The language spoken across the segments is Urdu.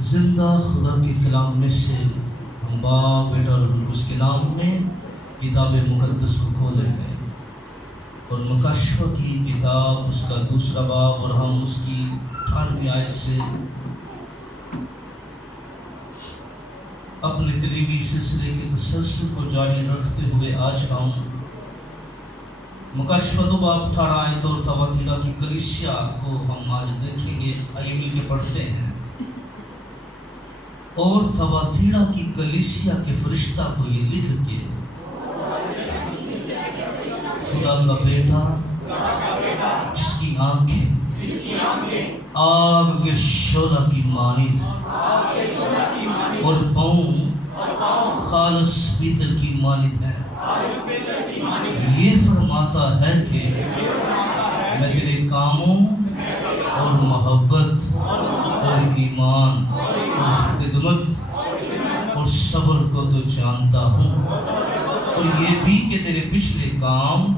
زندہ خدا کے کلام میں سے ہم باپ بیٹا اور اس کے نام میں کتاب مقدس کو کھولیں گے اور مکاشفہ کی کتاب اس کا دوسرا باب اور ہم اس کی 18ویں آیت سے اپنے تعلیمی سلسلے کے تسلسل کو جاری رکھتے ہوئے آج ہم مکاشفہ 2 باب 18 آیت اور تھواتیرا کی کلیسیا کو ہم آج دیکھیں گے۔ آئیے مل کے پڑھتے ہیں۔ اور تھواتیرا کی کلیسیا کے فرشتہ کو یہ لکھ کے، خدا کا بیٹا جس کی آنکھیں آگ کے شعلہ کی مانند اور پاؤں خالص پیتل کی مانند ہے، یہ فرماتا ہے کہ میں تیرے کاموں اور محبت اور ایمان اور خدمت اور صبر کو تو جانتا ہوں، اور یہ بھی کہ تیرے پچھلے کام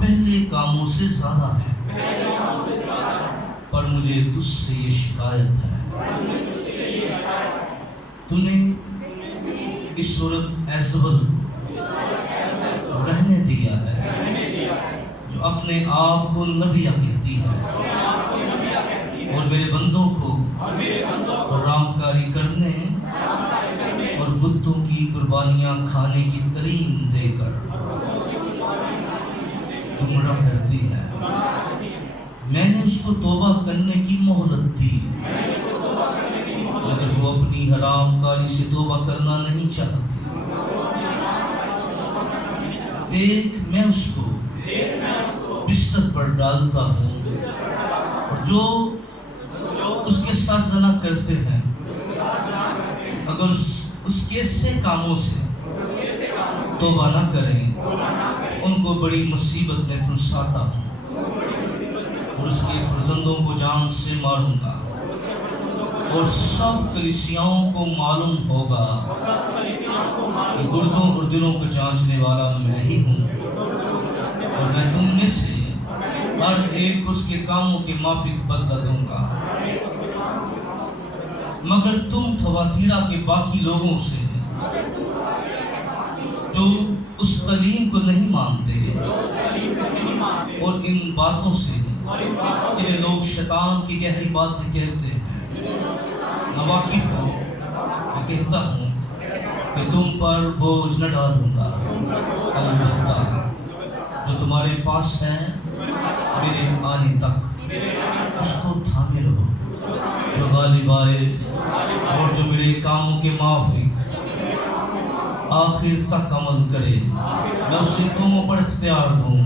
پہلے کاموں سے زیادہ ہیں، پر مجھے تجھ سے یہ شکایت ہے، تو نے اس صورت ایزبل رہنے دیا ہے جو اپنے آپ کو نبیہ کہتی ہے اور میرے بندوں کو حرام کاری کرنے اور بتوں کی قربانیاں کھانے کی تعلیم دے کر گمراہ کرتی ہے۔ میں نے اس کو توبہ کرنے کی مہلت دی، مگر وہ اپنی حرام کاری سے توبہ کرنا نہیں چاہتی۔ دیکھ میں اس کو بستر پر ڈالتا ہوں، اور جو اس کے ساتھ زنا کرتے ہیں اگر اس کے سے کاموں سے توبہ نہ کریں ان کو بڑی مصیبت میں پھنساتا ہوں، اور اس کے فرزندوں کو جان سے ماروں گا، اور سب کلیسیاؤں کو معلوم ہوگا کہ گردوں اور دلوں کو جانچنے والا میں ہی ہوں، اور میں تم میں سے ہر ایک اس کے کاموں کے موافق بدلہ دوں گا۔ مگر تم تھواتیرا کے باقی لوگوں سے جو اس تعلیم کو نہیں مانتے اور ان باتوں سے جنہیں لوگ شیطان کی گہری باتیں کہتے ہیں ناواقف ہو، میں کہتا ہوں کہ تم پر بوجھ نہ ڈالوں گا، البتہ جو تمہارے پاس ہے میرے آنے تک اس کو تھامے رہو، جو غالب آئے اور جو میرے کاموں کے موافق آخر تک عمل کرے، میں اسے قوموں پر اختیار دوں،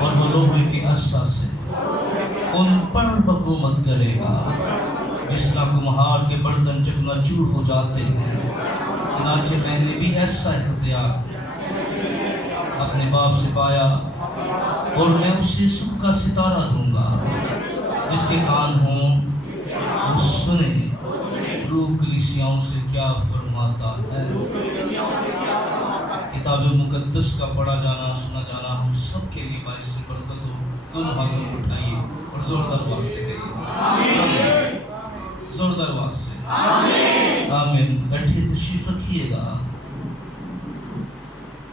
اور وہ لوہے کے عصا سے ان پر حکومت کرے گا، جس طرح کمہار کے برتن چکنا چور ہو جاتے ہیں، چنانچہ میں نے بھی ایسا اختیار اپنے باپ سے پایا، اور میں اسے صبح کا ستارہ دوں گا۔ جس کے کان ہوں وہ سنیں روح کلیسیاؤں سے کیا فرماتا ہے۔ کتاب مقدس کا پڑھا جانا سنا جانا ہم سب کے لیے باعث برکت ہو۔ دونوں ہاتھوں کو اٹھائیے اور زوردار آواز سے کہیے، زوردار آواز سے آمین۔ بیٹھے تشریف رکھیے گا۔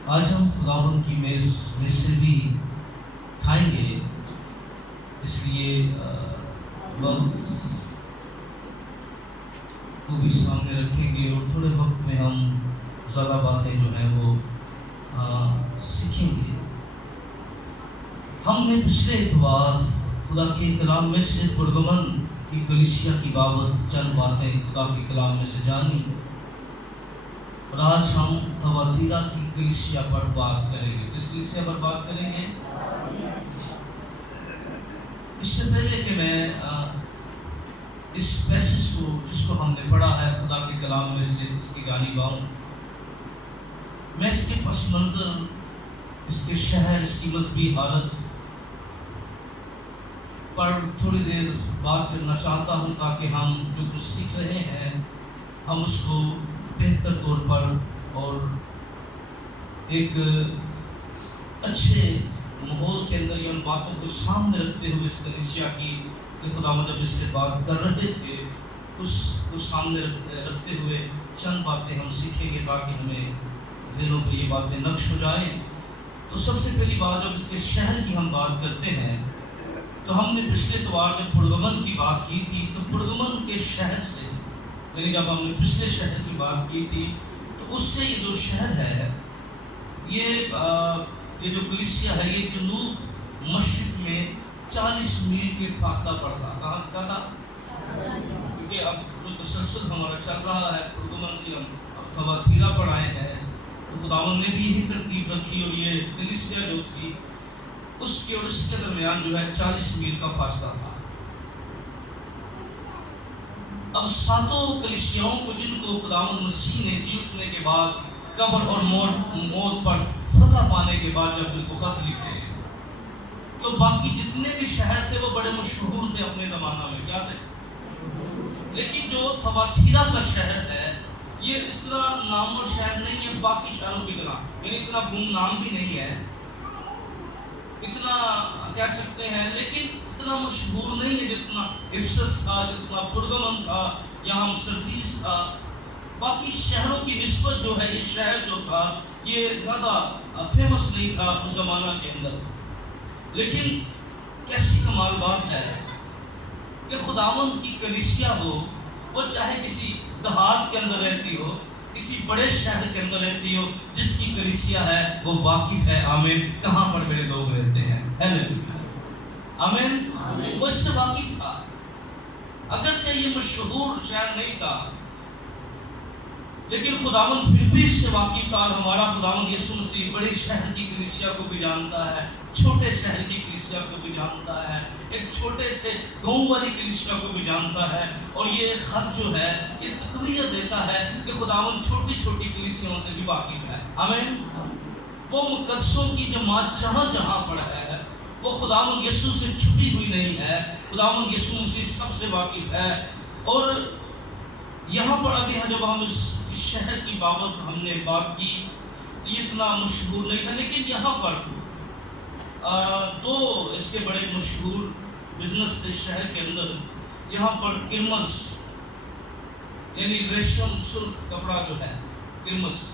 آج ہم خداوند کی میز میں سے بھی کھائیں گے، اس لیے وقت کو بھی سامنے رکھیں گے، اور تھوڑے وقت میں ہم زیادہ باتیں جو ہیں وہ سیکھیں گے۔ ہم نے پچھلے اتوار خدا کے کلام میں سے پرگمن کی کلیسیا کی بابت چند باتیں خدا کے کلام میں سے جانی، اور آج ہم تھواتیرا کی کلیسیا پر بات کریں گے۔ کس کلیسیا پر بات کریں گے؟ اس سے پہلے کہ میں اس پیسج کو جس کو ہم نے پڑھا ہے خدا کے کلام میں سے اس کی جانب آؤں، میں اس کے پس منظر، اس کے شہر، اس کی مذہبی حالت پر تھوڑی دیر بات کرنا چاہتا ہوں، تاکہ ہم جو کچھ سیکھ رہے ہیں ہم اس کو بہتر طور پر اور ایک اچھے ماحول کے اندر ان باتوں کو سامنے رکھتے ہوئے اس کلیسیا کی کہ خداوند جب اس سے بات کر رہے تھے اس کو سامنے رکھتے ہوئے چند باتیں ہم سیکھیں گے تاکہ ہمیں ذہنوں پہ یہ باتیں نقش ہو جائیں۔ تو سب سے پہلی بات، جب اس کے شہر کی ہم بات کرتے ہیں تو ہم نے پچھلے اتوار جب پرگمن کی بات کی تھی تو پرگمن کے شہر سے، یعنی جب ہم نے پچھلے شہر کی بات کی تھی تو اس سے یہ جو شہر ہے یہ جو کلیسیا ہے یہ جنوب مشرق میں 40 میل کے فاصلہ پڑتا۔ کہاں تھا؟ کیونکہ اب تسلسل ہمارا چل رہا ہے، پرگمن سے ہم اب تھواتیرا پر آئے ہیں، تو خداوند نے بھی یہی ترتیب رکھی اور یہ کلیسیا جو تھی اس کے اور اس کے درمیان جو ہے 40 میل کا فاصلہ تھا۔ اب ساتوں کلیسیاؤں کو جن کو خداوند مسیح نے جی اٹھنے کے بعد قبر اور موت پر فتح پانے کے بعد جب ان کو خط لکھے تو باقی جتنے بھی شہر تھے وہ بڑے مشہور تھے اپنے زمانہ میں، کیا تھے؟ لیکن جو تھواتیرا کا شہر ہے یہ اس طرح نامور شہر نہیں ہے باقی شہروں کی طرح، یعنی اتنا گمنام بھی نہیں ہے، اتنا کہہ سکتے ہیں لیکن اتنا مشہور نہیں ہے جتنا افسس تھا، جتنا پرگمن تھا، یہاں سردیس تھا۔ باقی شہروں کی نسبت جو ہے یہ شہر جو تھا یہ زیادہ فیمس نہیں تھا اس زمانہ کے اندر۔ لیکن کیسی کمال بات ہے کہ خداوند کی کلیسیا ہو، وہ چاہے کسی دیہات کے اندر رہتی ہو، کسی بڑے شہر کے اندر رہتی ہو، جس کی کلیسیا ہے وہ واقف ہے آمین کہاں پر میرے لوگ رہتے ہیں، ہیلیلویا آمین۔ وہ اس سے واقف تھا، اگرچہ یہ مشہور شہر نہیں تھا لیکن خداوند پھر بھی اس سے واقف تھا۔ ہمارا خداوند یسوع مسیح بڑے شہر کی کلیسیا کو بھی جانتا ہے، چھوٹے شہر کی کلیسیا کو بھی جانتا ہے، ایک چھوٹے سے گاؤں والی کلیسیا کو بھی جانتا ہے، اور یہ خط جو ہے یہ تقویت دیتا ہے کہ خداوند چھوٹی چھوٹی کلیسیاؤں سے بھی واقف ہے آمین۔ وہ مقدسوں کی جماعت جہاں جہاں پر ہے وہ خداوند یسوع سے چھپی ہوئی نہیں ہے، خداوند یسوع مسیح سب سے واقف ہے۔ اور یہاں پر ابھی جب ہم اس شہر کی بابت ہم نے بات کی تو یہ اتنا مشہور نہیں تھا، لیکن یہاں پر دو اس کے بڑے مشہور بزنس تھے شہر کے اندر۔ یہاں پر کرمس یعنی ریشم سرخ کپڑا جو ہے کرمس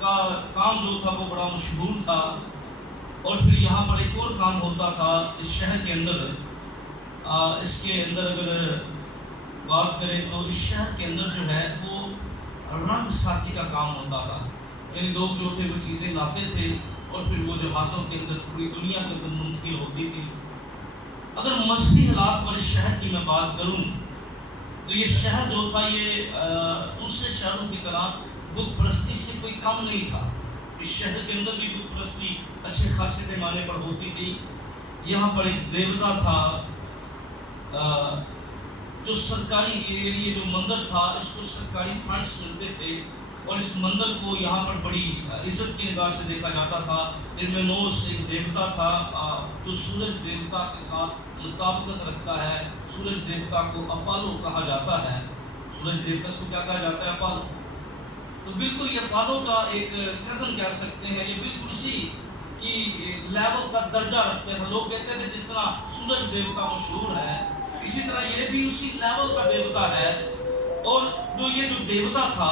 کا کام جو تھا وہ بڑا مشہور تھا، اور پھر یہاں پر ایک اور کام ہوتا تھا اس شہر کے اندر۔ اس کے اندر اگر بات کریں تو اس شہر کے اندر جو ہے وہ رنگ سازی کا کام ہوتا تھا، یعنی لوگ جو تھے وہ چیزیں لاتے تھے اور پھر وہ جہازوں کے اندر پوری دنیا کے اندر منتقل ہوتی تھی۔ اگر مذہبی حالات پر اس شہر کی میں بات کروں تو یہ شہر جو تھا یہ دوسرے شہروں کی طرح بت پرستی سے کوئی کم نہیں تھا۔ اس شہر کے اندر بھی بت پرستی اچھے خاصے پیمانے پر ہوتی تھی۔ یہاں پر ایک دیوتا تھا جو سرکاری یہ جو مندر تھا اس کو سرکاری فنڈز ملتے تھے، اور اس مندر کو یہاں پر بڑی عزت کی نگاہ سے دیکھا جاتا تھا۔ ارمینوس ایک دیوتا تھا جو سورج دیوتا کے ساتھ مطابقت رکھتا ہے۔ سورج دیوتا کو اپالو کہا جاتا ہے، سورج دیوتا کو کیا کہا جاتا ہے؟ اپالو۔ تو بالکل یہ اپالو کا ایک کزن کہہ سکتے ہیں، یہ بالکل اسی کی لیول کا درجہ رکھتے تھے۔ لوگ کہتے تھے جس طرح سورج دیوتا مشہور ہے اسی طرح یہ بھی اسی لیول کا دیوتا ہے۔ اور جو یہ جو دیوتا تھا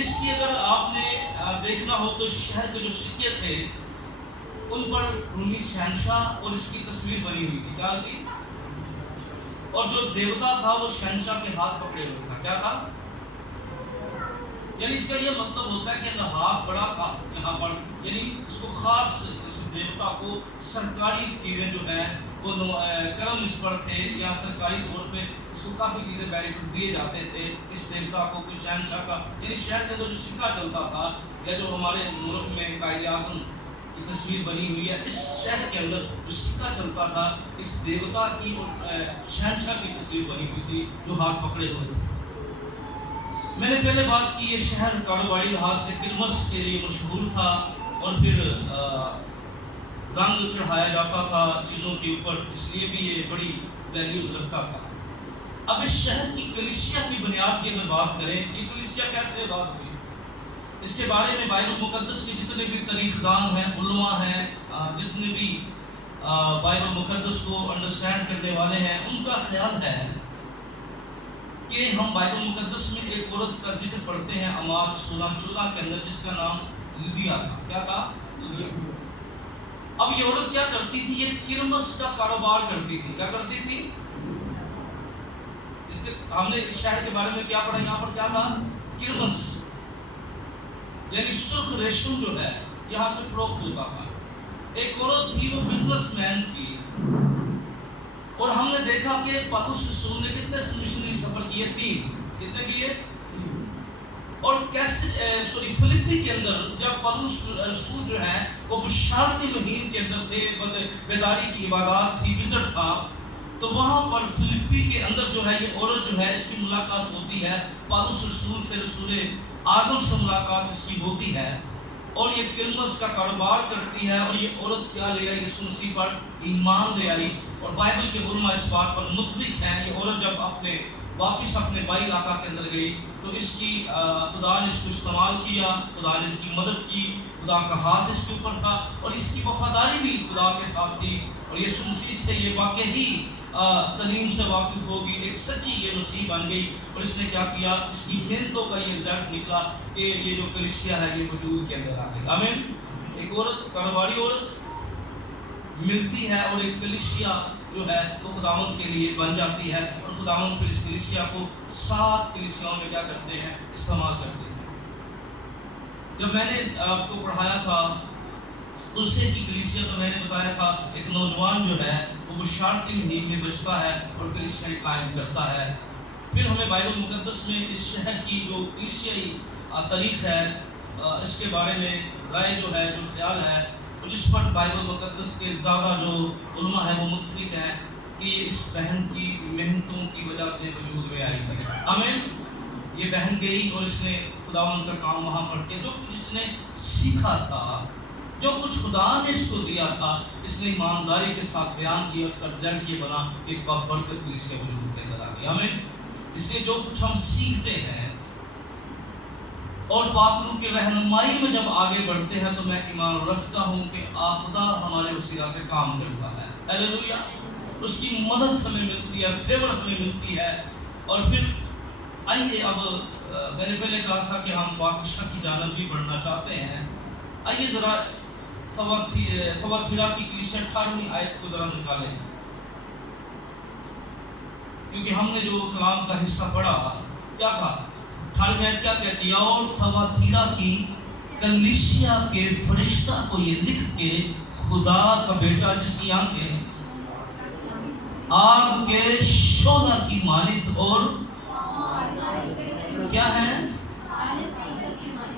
اس کی اگر آپ نے دیکھنا ہو تو شہر کے جو سکے تھے ان پر رومی شہنشاہ اور اس کی تصویر بنی ہوئی تھی، کیا تھی؟ اور جو دیوتا تھا وہ شہنشاہ کے ہاتھ پکڑے ہوئے تھا، کیا تھا؟ یعنی اس کا یہ مطلب ہوتا ہے کہ ہاتھ بڑا تھا یہاں پر، یعنی اس کو خاص اس دیوتا کو سرکاری چیزیں جو ہیں وہ کرم اس پر تھے، یا سرکاری طور پہ اس کو کافی چیزیں بینیفٹ دیے جاتے تھے اس دیوتا کو۔ کوئی شہنشاہ کا یعنی شہر کے اندر جو سکہ چلتا تھا یا جو ہمارے ملک میں قائد اعظم کی تصویر بنی ہوئی ہے، اس شہر کے اندر جو سکہ چلتا تھا اس دیوتا کی اور شہنشاہ کی تصویر بنی ہوئی تھی جو ہاتھ پکڑے ہوئے تھے۔ میں نے پہلے بات کی یہ شہر کاروباری لحاظ سے کرمس کے لیے مشہور تھا، اور پھر رنگ چڑھایا جاتا تھا چیزوں کے اوپر، اس لیے بھی یہ بڑی ویلیوز رکھتا تھا۔ اب اس شہر کی کلیسیا کی بنیاد کی اگر بات کریں، یہ کلیسیا کیسے بات ہوئی، اس کے بارے میں بائبل مقدس کے جتنے بھی تاریخ دان ہیں، علماء ہیں، جتنے بھی بائبل مقدس کو انڈرسٹینڈ کرنے والے ہیں ان کا خیال ہے کہ ہم بائبل مقدس میں ایک عورت کا ذکر پڑھتے ہیں اعمال 16:14 کے اندر جس کا نام لدیا تھا. کیا تھا؟ لدیا. اب یہ عورت کیا کرتی تھی؟ یہ کرمس کا کاروبار کرتی تھی. کیا کرتی تھی؟ اس کے ہم نے اس شہر کے بارے میں کیا پڑھا؟ یہاں پر کیا تھا؟ کرمس یعنی سرخ ریشم جو ہے یہاں سے فروخت ہوتا تھا. ایک عورت تھی وہ بزنس مین تھی اور ہم نے دیکھا کہ پالوس رسول نے کتنے مشنری سفر کیے؟ 3. کتنے کیے؟ اور کیسے فلپی کے اندر جب پالوس رسول جو ہے وہ بشارتی مہین کے اندر تھے، بیداری کی عبادات تھی، وزٹ تھا، تو وہاں پر فلپی کے اندر جو ہے یہ عورت جو ہے اس کی ملاقات ہوتی ہے پالوس رسول سے، رسول اعظم سے ملاقات اس کی ہوتی ہے اور یہ کرمس کا کاروبار کرتی ہے. اور یہ عورت کیا لے آئی؟ یسوع مسیح پر ایمان لے آئی. اور بائبل کے علماء اس بات پر متفق ہیں یہ عورت جب واپس اپنے بائی علاقہ کے اندر گئی تو اس کی خدا نے اس کو استعمال کیا، خدا نے اس کی مدد کی، خدا کا ہاتھ اس کے اوپر تھا اور اس کی وفاداری بھی خدا کے ساتھ تھی. اور یسوع مسیح سے یہ واقعی تعلیم سے واقف ہوگی، ایک سچی یہ مسیح بن گئی. اور اس نے کیا کیا؟ اس کی محنتوں کا یہ رزلٹ نکلا کہ یہ جو کلیسیا ہے یہ وجود کے اندر آ گئی. آمین. ایک عورت، کاروباری عورت ملتی ہے اور ایک کلیسیا جو ہے وہ خداوند کے لیے بن جاتی ہے اور خداوند پھر اس کلیسیا کو 7 کلیسیاؤں میں کیا کرتے ہیں؟ استعمال کرتے ہیں. جب میں نے آپ کو پڑھایا تھا اسے کی کلیسیا تو میں نے بتایا تھا ایک نوجوان جو ہے وہ بشارتی مہم میں بچتا ہے اور کلیسیا قائم کرتا ہے. پھر ہمیں بائبل مقدس میں اس شہر کی جو کلیسیائی تاریخ ہے اس کے بارے میں رائے جو ہے، جو خیال ہے، جس پر بائبل مقدس کے زیادہ جو علماء ہیں وہ متفق ہیں کہ اس بہن کی محنتوں کی وجہ سے وجود میں آئی تھی. آمین. یہ بہن گئی اور اس نے خداوند کا کام وہاں پڑھ کے جو کچھ اس نے سیکھا تھا، جو کچھ خدا نے اس کو دیا تھا، اس نے ایمانداری کے ساتھ بیان کیا. اس کا رزلٹ یہ بنا کہ ایک بابرکت کلیسیا وجود کے اندر آ گئی. آمین. اس سے جو کچھ ہم سیکھتے ہیں اور پاک روح کی رہنمائی میں جب آگے بڑھتے ہیں تو میں ایمان رکھتا ہوں کہ خدا ہمارے وسیلہ سے کام کرتا ہے. ہیلیلویا. اس کی مدد ہمیں ملتی ہے، فیور ہمیں ملتی ہے. اور پھر آئیے، اب میں نے پہلے کہا تھا کہ ہم بادشاہ کی جانب بھی بڑھنا چاہتے ہیں. آئیے ذرا تھواتیرا کی کلیسیا 18ویں آیت کو ذرا نکالیں، کیونکہ ہم نے جو کلام کا حصہ پڑھا کیا تھا؟ 18ویں آیت کیا کہتی ہے؟ اور تھواتیرا کی کلیسیا کے فرشتہ کو یہ لکھ کے، خدا کا بیٹا جس کی آنکھیں آگ کے شعلہ کی مانند اور کیا ہے؟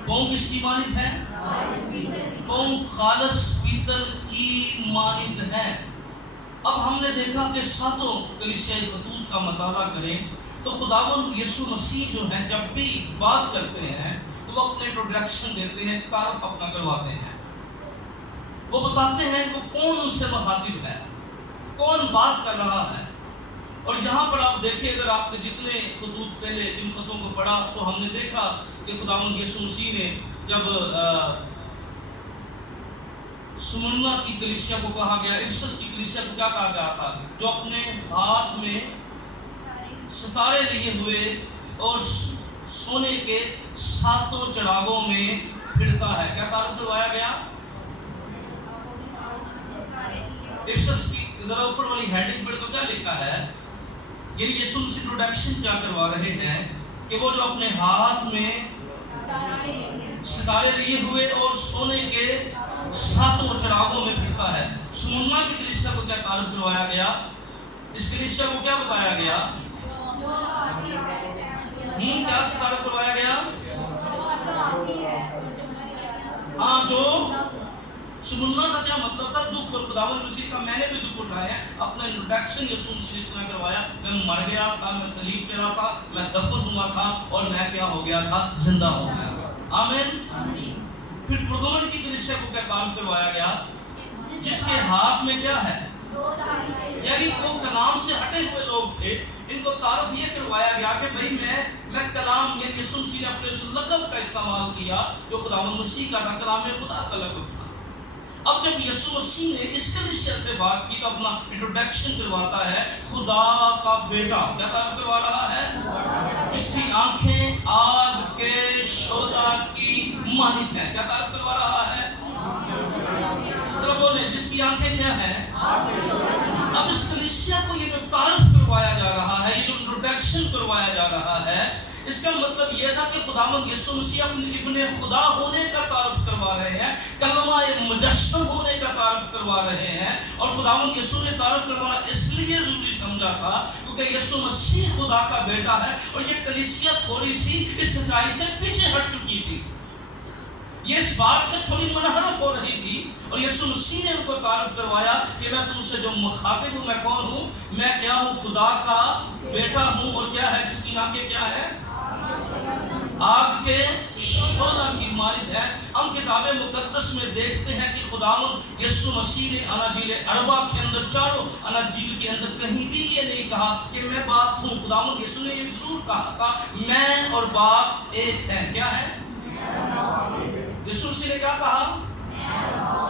پاؤں کس کی مانند ہے؟ پاؤں خالص پیتل کی مانند ہے. اب ہم نے دیکھا کہ 7 کلیسیائی خطوط کا مطالعہ کریں تو خداوند یسوع مسیح جو ہے جب بھی بات کرتے ہیں تو وہ اپنے انٹروڈکشن دیتے ہیں، تعارف اپنا کرواتے ہیں. وہ بتاتے ہیں کہ وہ کون ان سے مخاطب ہے، کون بات کر رہا ہے. اور یہاں پر آپ دیکھیں، اگر آپ نے جتنے خطوط پہلے ان خطوں کو پڑھا تو ہم نے دیکھا کہ خداوند یسوع مسیح نے جب سمرنا کی کلیسیا کو کہا گیا، افسس کی کلیسیا کو کیا کہا گیا تھا؟ جو اپنے ہاتھ میں ستارے لیے ہوئے اور سونے کے 7 چراغوں میں پھرتا ہے. کیا تعارف کروایا گیا؟ افسس کی ذرا اوپر والی ہیڈنگ پر تو کیا لکھا ہے؟ یعنی یسوع مسیح انٹروڈکشن کیا کروا رہے ہیں کہ وہ جو اپنے ہاتھ میں ستارے لیے ہوئے اور سونے کے 7 چراغوں میں پھرتا ہے. سمرنا کی کلیسیا کو کیا تعارف کروایا گیا؟ اس کلیسیا کو کیا بتایا گیا؟ کیا تعارف کروایا گیا؟ ہاں، جو سمرنا کا کیا مطلب تھا؟ دکھ. اور خداوند مسیح کا میں نے بھی دکھ اٹھایا ہے. اپنا انٹروڈکشن یسوع مسیح نے اس طرح کروایا، میں مر گیا تھا، میں صلیب چڑھا تھا، میں دفن ہوا تھا اور میں کیا ہو گیا تھا؟ زندہ ہو گیا. آمین. پھر پرگمن کی کلیسیا کو کیا تعارف کروایا گیا؟ جس کے ہاتھ میں کیا ہے؟ یعنی وہ کلام سے ہٹے ہوئے لوگ تھے. ان کو تعارف یہ کروایا گیا کہ بھئی میں کلام، یعنی یسوع مسیح نے اپنے اس لقب کا استعمال کیا جو خداوند مسیح کا تھا، کلام خدا کا لقب تھا. اب جب یسوع مسیح نے اس کلیسیا سے بات کی تو اپنا انٹروڈکشن کرواتا ہے خدا کا بیٹا. کیا تعریف کروا رہا ہے؟ جس کی آنکھیں آگ کے شعلہ کی مانند ہیں. کیا تعریف کروا رہا ہے؟ بولیں جس کی آنکھیں کیا ہیں؟ اب اس کلیسیا کو یہ جو تعارف کروایا جا رہا ہے، یہ جو انٹروڈکشن کروایا جا رہا ہے، اس کا مطلب یہ تھا کہ خداوند یسوع مسیح اپنے ابن خدا ہونے کا تعارف کروا رہے ہیں، کلمہ مجسم ہونے کا تعارف کروا رہے ہیں. اور خداوند یسوع نے تعارف کروانا اس لیے ضروری سمجھا تھا کیونکہ یسوع مسیح خدا کا بیٹا ہے. اور یہ کلیسیا تھوڑی سی اس سچائی سے پیچھے ہٹ چکی تھی، یہ اس بات سے تھوڑی منحرف ہو رہی تھی. اور یسوع مسیح نے ان کو تعارف کروایا کہ میں تم سے جو مخاطب ہوں، میں کون ہوں؟ میں کیا ہوں؟ خدا کا بیٹا ہوں. اور کیا ہے؟ جس کی آنکھیں کیا ہے؟ آگ کے شعلہ کی مانند ہے. ہم کتاب مقدس میں دیکھتے ہیں کہ خداوند یسوع مسیح نے اناجیل اربع کے اندر، چاروں اناجیل کے اندر کہیں بھی یہ نہیں کہا کہ میں باپ ہوں. خداوند یسوع نے یہ ضرور کہا تھا میں اور باپ ایک ہیں. کیا ہے؟ یسوع مسیح نے کیا کہا؟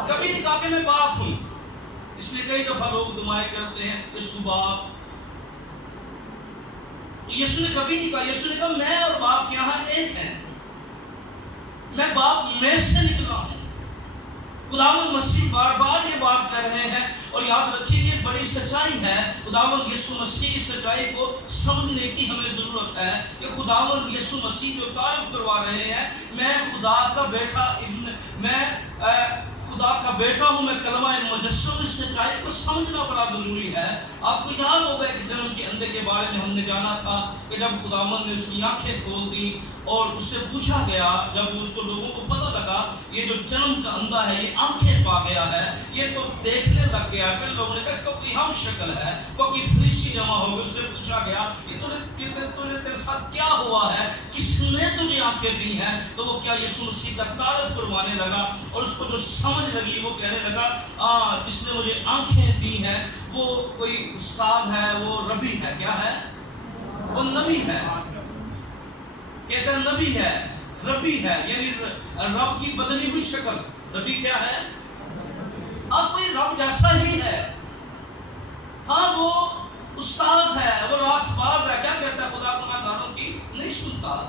کبھی نہیں کہا کہ میں باپ ہوں. اس لیے کئی دفعہ لوگ دمائی کرتے ہیں اس کو باپ. یسوع نے کبھی نہیں کہا. یسوع نے کہا میں اور باپ کے یہاں ایک ہیں، میں باپ میں سے نکلا ہوں. خداوند مسیح بار بار یہ بات کر رہے ہیں. اور یاد رکھیے یہ بڑی سچائی ہے. خداوند یسوع مسیح اس سچائی کو سمجھنے کی ہمیں ضرورت ہے کہ خداوند یسوع مسیح جو تعارف کروا رہے ہیں میں خدا کا بیٹا میں خدا کا بیٹا ہوں، میں کلمہ مجسم، اس سچائی کو سمجھنا بڑا ضروری ہے. آپ کو یاد ہوگا کہ جنم کے اندھے کے بارے میں ہم نے جانا تھا کہ جب خداوند نے اس کی آنکھیں کھول دی اور اس سے پوچھا گیا، جب اس کو لوگوں کو پتہ لگا یہ جو جنم کا اندھا ہے یہ آنکھیں پا گیا ہے، یہ تو دیکھنے لگ گیا ہے. پھر لوگوں نے کہا اس کا کوئی ہم شکل ہے. فقیر فریسی جمع ہو گئے، اس سے پوچھا گیا تیرے ساتھ کیا ہوا ہے، کس نے تجھے آنکھیں دی ہیں؟ تو وہ کیا یسوع مسیح کا تعارف کروانے لگا. اور اس کو جو سمجھ لگی وہ کہنے لگا جس نے مجھے آنکھیں دی ہیں وہ کوئی استاد ہے، وہ ربی ہے. کیا ہے؟ وہ نبی ہے. کہتا ہے نبی ہے، ربی ہے، یعنی رب کی بدلی ہوئی شکل. ربی کیا ہے؟ اب کوئی رب جیسا ہی ہے. ہاں وہ استاد ہے، وہ راست باز ہے. کیا کہتا ہے؟ خدا کو میں گانوں کی نہیں سنتا.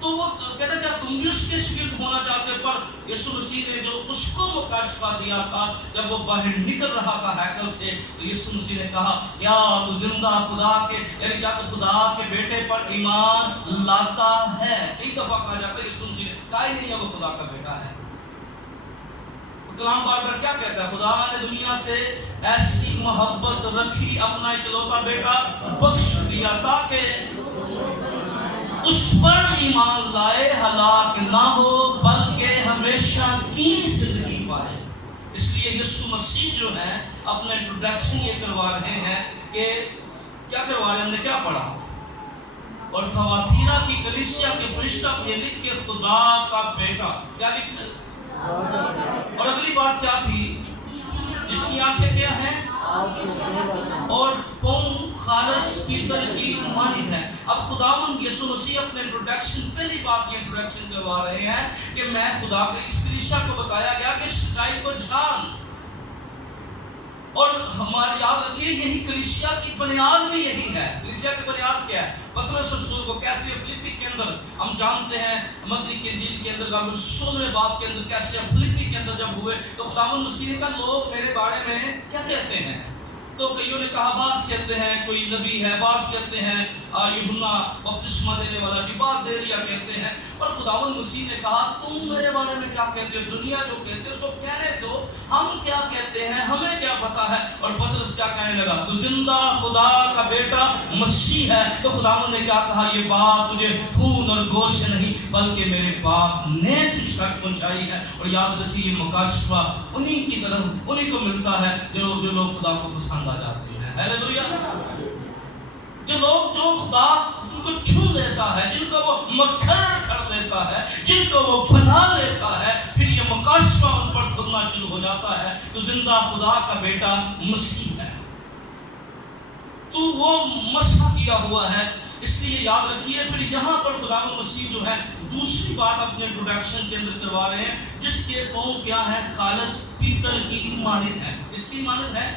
تو وہ کہتا ہے کیا تم بھی اس کے شاگرد ہونا چاہتے؟ پر یسوع مسیح نے جو اس کو مکاشفہ دیا تھا جب وہ باہر نکل رہا تھا ہیکل سے، تو یسوع مسیح نے کہا کیا تو زندہ خدا کے یعنی کیا تو خدا کے بیٹے پر ایمان لاتا ہے؟ کئی دفعہ کہا جاتا ہے یسوع مسیح نے کہا ہی نہیں ہے وہ خدا کا بیٹا ہے. کلام بار بار کیا کہتا ہے؟ خدا نے دنیا سے ایسی محبت رکھی اپنا اکلوتا بیٹا بخش دیا تاکہ اس پر ایمان لائے ہلاک نہ ہو بلکہ ہمیشہ کی زندگی پائے. اس لیے یسوع مسیح جو ہے اپنا انٹروڈکشن یہ کروا رہے ہیں کہ کیا کروا رہے ہیں؟ ہم نے کیا پڑھا؟ اور تھواتیرا کی کلیسیا کے فرشتہ کو یہ لکھ کے خدا کا بیٹا کیا لکھا؟ اور اگلی بات کیا تھی؟ جس کی آنکھیں کیا ہیں اور پاؤں خالص پیتل کی مانند ہے. اب خداوند یسوع مسیح اپنے انٹروڈکشن پہلی بات یہ انٹروڈکشن کروا رہے ہیں کہ میں خدا کا اس کلیسیا کو بتایا گیا کہ سچائی کو جان. اور ہماری یاد رکھیے یہی کلیسیا کی بنیاد بھی یہی ہے. کلیسیا کی بنیاد کیا ہے؟ پطرس رسول کو کیسے فلپی کے اندر ہم جانتے ہیں متی کے انجیل کے اندر 16ویں باب کے اندر کیسے فلپی کے اندر جب ہوئے تو خداوند مسیح نے کہا لوگ میرے بارے میں کیا کہتے ہیں؟ تو کئیوں نے کہا بعض کہتے ہیں کوئی نبی ہے، بعض کہتے ہیں یوحنا بپتسمہ دینے والا جی، بعض ایلیا کہتے ہیں. اور خداوند مسیح نے کہا تم میرے بارے میں کیا کہتے ہو؟ دنیا جو کہتے ہیں اس کو کہنے دو، ہم کیا کہتے ہیں ہمیں کیا پتا ہے. اور پطرس کیا کہنے لگا؟ تو زندہ خدا کا بیٹا مسیح ہے. تو خداوند نے کیا کہا؟ یہ بات تجھے خون اور گوشت سے نہیں بلکہ میرے باپ نے تجھ تک پہنچائی ہے. اور یاد رکھیے یہ مکاشفہ انہی کی طرف انہی کو ملتا ہے جو لوگ خدا کو پسند آ جاتے ہیں. ہیلیلویا. جو خدا ان کو چھو لیتا ہے، جن کو وہ مکھر کر لیتا ہے، جن کو وہ بنا لیتا ہے، پھر یہ مکاشفہ ان پر کھلنا شروع ہو جاتا ہے. تو زندہ خدا کا بیٹا مسیح ہے، تو وہ مسح کیا ہوا ہے. اس لیے یاد رکھیے پھر یہاں پر خداوند مسیح جو ہے دوسری بات اپنے انٹروڈکشن کے اندر کروا رہے ہیں، جس کے قوم کیا ہے؟ خالص پیتل کی مانند ہے۔ اس کی مانند ہے؟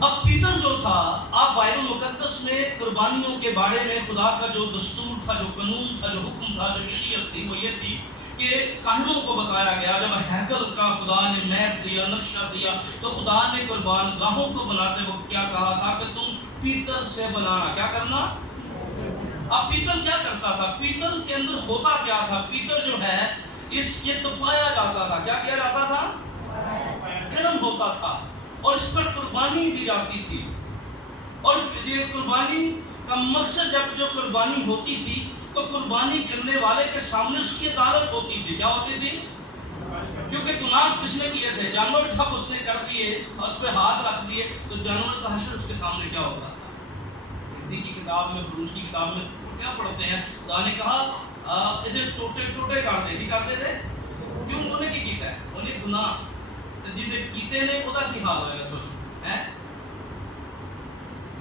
اب پیتل جو تھا، آپ بائبل مقدس میں قربانیوں کے بارے میں خدا کا جو دستور تھا، جو قانون تھا، جو حکم تھا، جو شریعت تھی، وہ یہ تھی کہ کاہنوں کو بتایا گیا، جب ہیکل کا خدا نے میپ دیا، نقشہ دیا، تو خدا نے قربان گاہوں کو بناتے وقت کیا کہا تھا کہ تم پیتل سے بنانا۔ کیا کرنا؟ اب پیتل کیا کرتا تھا؟ پیتل کے اندر ہوتا کیا تھا؟ پیتل جو ہے اس یہ تپایا جاتا تھا۔ کیا کیا جاتا تھا؟ گرم ہوتا تھا اور اس پر قربانی دی جاتی تھی۔ اور یہ قربانی کا مقصد، جب جو قربانی ہوتی تھی تو قربانی کرنے والے کے سامنے اس کی عدالت ہوتی تھی۔ کیا ہوتی تھی؟ کیونکہ گناہ کس نے کیے تھے؟ جانور جب اس نے کر دیے، اس پہ ہاتھ رکھ دیے، تو جانور کا حشر اس کے سامنے کیا ہوتا تھا؟ ہندی کی کتاب میں، فروش کی کتاب میں کیا پڑھتے ہیں؟ خدا نے کہا ادھر ٹوٹے ٹوٹے کر دے۔ کی کرتے تھے؟ کیوں؟ انہوں نے کی کیتا ہے؟ انہیں گناہ جنہیں کیتے نے خدا کی حال ہوئے گا۔ سوچ ہے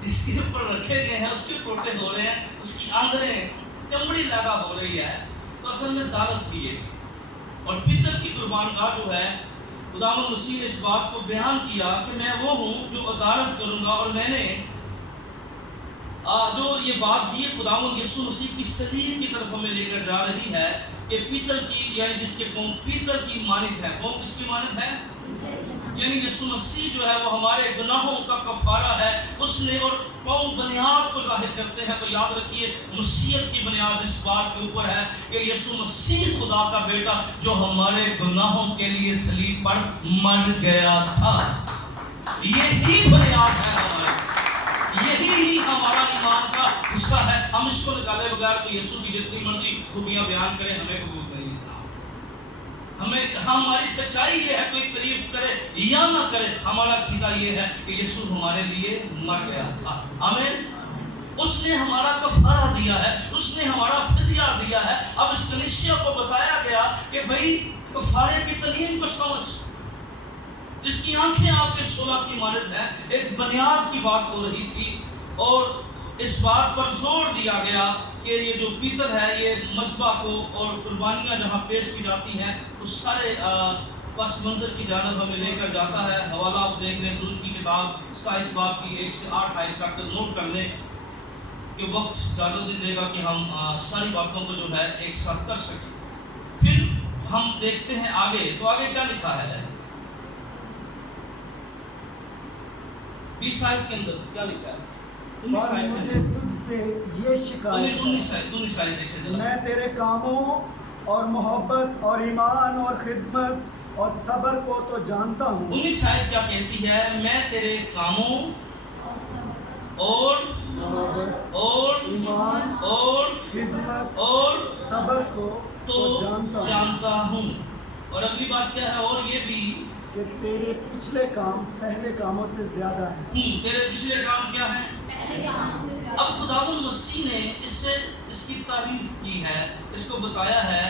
اس کے اوپر رکھے گئے ہیں، اس کے ٹوٹے ہو رہے ہیں، اس کی آندریں چمڑی لگا ہو رہی ہے، تو اصل میں دعوت تھی یہ۔ اور پیتل کی قربان گاہ جو ہے، خداوند مسیح نے اس بات کو بیان کیا کہ میں وہ ہوں جو عدالت کروں گا، اور میں نے جو یہ بات کی خداوند یسوع مسیح کی صلیب کی طرف ہمیں لے کر جا رہی ہے کہ پیتل کی، یعنی جس کے قوم پیتل کی مانند ہے۔ قوم کس کی مانند ہے؟ یعنی یسوع مسیح جو ہے وہ ہمارے گناہوں کا کفارہ ہے۔ اس نے، اور قوم بنیاد کو ظاہر کرتے ہیں، تو یاد رکھیے مسیحیت کی بنیاد اس بات کے اوپر ہے کہ یسوع مسیح خدا کا بیٹا جو ہمارے گناہوں کے لیے صلیب پر مر گیا تھا۔ یہی بنیاد ہے ہماری، یہی ہمارا ایمان کا حصہ ہے۔ ہم اس کو نکالے بغیر کہ یسوع کی جتنی مرضی خوبیاں بیان کریں ہمیں قبول نہیں ہے۔ ہماری سچائی یہ ہے، کوئی تعریف کرے یا نہ کرے، ہمارا عقیدہ یہ ہے کہ یسوع ہمارے لیے مر گیا تھا۔ آمین۔ اس نے ہمارا کفارہ دیا ہے، اس نے ہمارا فدیہ دیا ہے۔ اب اس کلیسیا کو بتایا گیا کہ بھئی کفارے کی تعلیم کو سمجھ، جس کی آنکھیں آپ کے صلح کی مانند ہیں۔ ایک بنیاد کی بات ہو رہی تھی، اور اس بات پر زور دیا گیا کہ یہ جو پیتل ہے یہ مذبح کو اور قربانیاں جہاں پیش کی جاتی ہیں اس سارے پس منظر کی جانب ہمیں لے کر جاتا ہے۔ حوالہ آپ دیکھ لیں، خروج کی کتاب 27 باب کی 1 سے 8 آیت تک نوٹ کر لیں کہ وقت اجازت نہیں دے گا کہ ہم ساری باتوں کو جو ہے ایک ساتھ کر سکیں۔ پھر ہم دیکھتے ہیں آگے، تو آگے کیا لکھا ہے 20 آیت کے اندر کیا لکھا ہے؟ مجھے تجھ سے یہ شکایت ہے، میں تیرے کاموں اور محبت اور ایمان اور خدمت اور صبر کو تو جانتا ہوں۔ 19 آیت کیا کہتی ہے؟ میں تیرے کاموں اور ایمان اور خدمت اور صبر کو تو جانتا ہوں۔ اور اگلی بات کیا ہے؟ اور یہ بھی کہ تیرے پچھلے کام پہلے کاموں سے زیادہ ہیں۔ تیرے پچھلے کام کیا ہیں؟ اب خداوند مسیح نے اس کی تعریف کی ہے، اس کو بتایا ہے،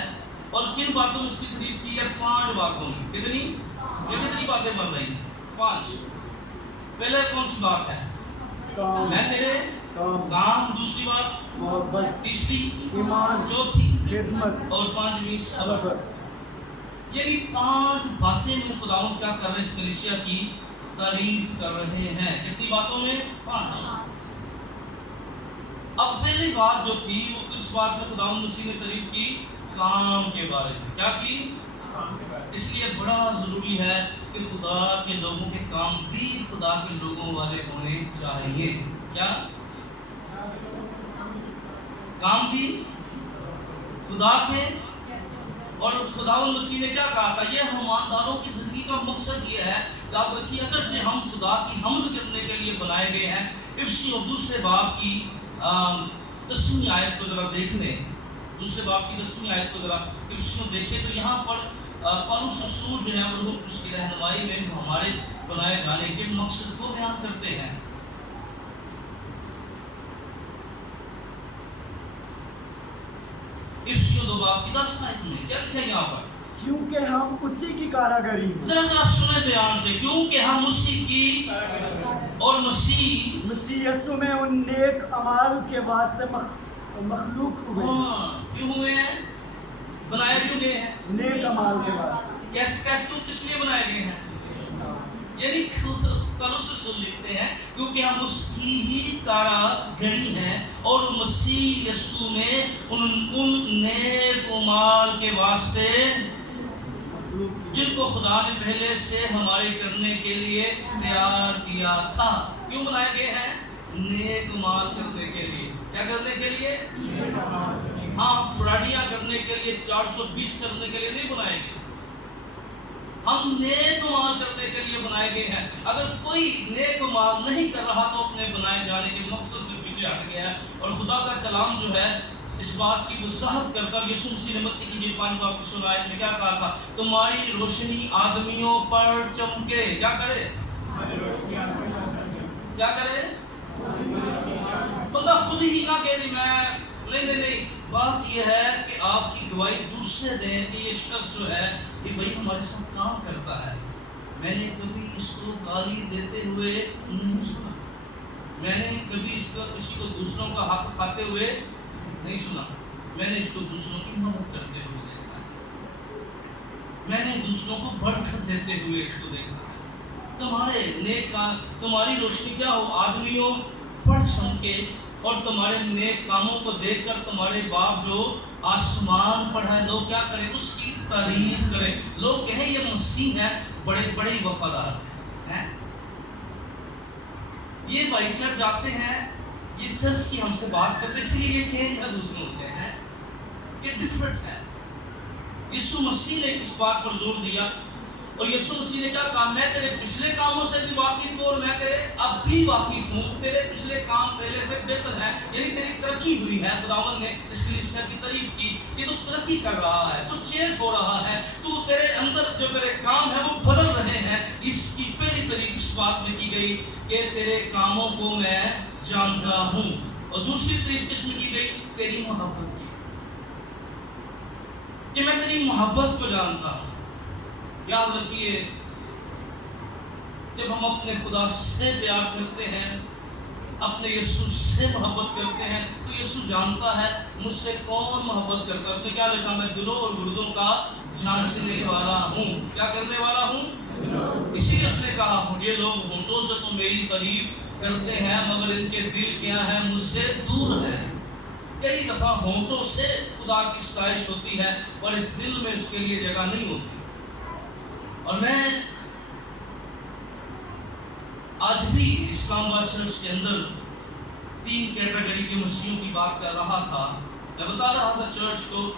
اور کن باتوں میں اس کی تعریف کی ہے؟ 5 باتوں میں۔ کتنی باتیں بن رہی ہیں؟ 5۔ پہلے کون سی بات ہے؟ میں تیرے کام، دوسری بات محبت، تیسری ایمان، چوتھی خدمت، اور 5ویں صبر۔ یعنی 5 باتیں میں خداوند کیا کر رہے ہیں؟ اس کلیسیا کی تعریف کر رہے ہیں۔ کتنی باتوں میں؟ 5۔ اب پہلی بات جو تھی وہ اس بات میں خداوند مسیح نے تعریف کی کام کے بارے میں۔ کیا کی؟ اس لیے بڑا ضروری ہے کہ خدا کے لوگوں کے کام بھی خدا کے لوگوں والے ہونے چاہیے۔ کیا کام بھی خدا کے؟ اور خداوند مسیح نے کیا کہا تھا؟ یہ ایمانداروں کی زندگی کا مقصد یہ ہے کہ آپ رکھیے، اگرچہ ہم خدا کی حمد کرنے کے لیے بنائے گئے ہیں۔ افسیوں دوسرے باب کی 10ویں آیت کو ذرا دیکھ لیں، دوسرے باب کی 10ویں آیت کو ذرا افسیوں دیکھیں، تو یہاں پر پولس رسول جو ہے وہ اس کی رہنمائی میں ہمارے بنائے جانے کے مقصد کو بیان کرتے ہیں۔ افسیوں 2 باب کی 10 آیت میں کیا لکھا ہے یہاں پر؟ کیونکہ ہم اسی کی کاراگری ہیں۔ ذرا سنیں دھیان سے، کیونکہ ہم اسی کی، اور مسیح یسوع میں ان نیک اعمال کے واسطے تو مخلوق ہوئے کیوں ہوئے ہیں؟ بنائے کیوں گئے ہیں؟ نیک اعمال کے واسطے. کیسے کس لیے بنائے گئے ہیں؟ یعنی کولوسیوں لکھتے ہیں کیونکہ ہم اس کی ہی کاراگری ہیں اور مسیح یسوع میں ان نیک اعمال کے واسطے جن کو خدا نے پہلے سے ہمارے کرنے کے لیے تیار کیا تھا. کیوں بنائے گئے ہیں؟ نیک اعمال کرنے کے لیے. کیا کرنے کے لیے؟ ہاں فراڈیاں کرنے کے لیے، 420 کرنے کے لیے نہیں بنائے گئے. ہم نیک اعمال کرنے کے لیے بنائے گئے ہیں. اگر کوئی نیک اعمال نہیں کر رہا تو اپنے بنائے جانے کے مقصد سے پیچھے ہٹ گیا ہے. اور خدا کا کلام جو ہے اس بات کی وضاحت کرتا ہے. یسوع مسیح نے متی کی انجیل 5 باب کی 16 آیت میں کیا کہا تھا؟ تمہاری روشنی آدمیوں پر چمکے. کیا کرے؟ کیا کرے؟ بندہ خود ہی نہ کہے میں نہیں. بات یہ ہے کہ آپ کی گواہی دوسرے دیں کہ یہ شخص جو ہے یہ بھائی ہمارے ساتھ کام کرتا ہے. میں نے کبھی اس کو گالی دیتے ہوئے نہیں سنا. میں نے کبھی اسی کو دوسروں کا حق کھاتے ہوئے نہیں سنا. میں نے اس کو دوسروں کی مدد کرتے ہوئے دیکھا ہے. میں نے دوسروں کو برکت دیتے ہوئے اس کو دیکھا ہے. تمہارے نیک کام، تمہاری روشنی کیا ہو؟ آدمیوں پر چمکے اور تمہارے نیک کاموں کو دیکھ کر تمہارے باپ جو آسمان پر ہے لوگ کیا کریں؟ اس کی تعریف کریں. لوگ کہیں یہ مسیح ہے، بڑے وفادار ہیں. یہ بھائی چرچ جاتے ہیں، یہ چرچ کی ہم سے بات کرتے، اس لیے یہ چینج ہے دوسروں سے ہے، یہ ڈفرنٹ ہے. یسوع مسیح نے اس بات پر زور دیا اور یسوع مسیح نے کیا کہا؟ میں تیرے پچھلے کاموں سے بھی واقف ہوں اور میں تیرے اب بھی واقف ہوں. تیرے پچھلے کام پہلے سے بہتر ہے. یعنی تیری ترقی ہوئی ہے. خداوند نے اس کلیسیا کی تعریف کی کہ تو ترقی کر رہا ہے، تو چینج ہو رہا ہے، تو تیرے اندر جو تیرے کام ہے وہ بدل رہے ہیں. اس کی پہلی تعریف اس بات میں کی گئی کہ تیرے کاموں کو میں جانتا ہوں. اور دوسری تعریف کس میں کی گئی؟ تیری محبت کی، کہ میں تیری محبت کو جانتا ہوں. یاد رکھیے جب ہم اپنے خدا سے پیار کرتے ہیں، اپنے یسوع سے محبت کرتے ہیں، تو یسوع جانتا ہے مجھ سے کون محبت کرتا ہے. اس نے کیا لکھا؟ میں دلوں اور گردوں کا جانچنے والا ہوں. کیا کرنے والا ہوں؟ اسی لیے اس نے کہا یہ لوگ ہونٹوں سے تو میری تعریف کرتے ہیں مگر ان کے دل کیا ہے؟ مجھ سے دور ہے. کئی دفعہ ہونٹوں سے خدا کی ستائش ہوتی ہے اور اس دل میں اس کے لیے جگہ نہیں ہوتی. اور میں آج بھی اسلام آباد چرچ کے اندر 3 کیٹیگری کے مسیحوں کی بات کر رہا تھا. میں بتا رہا تھا چرچ کو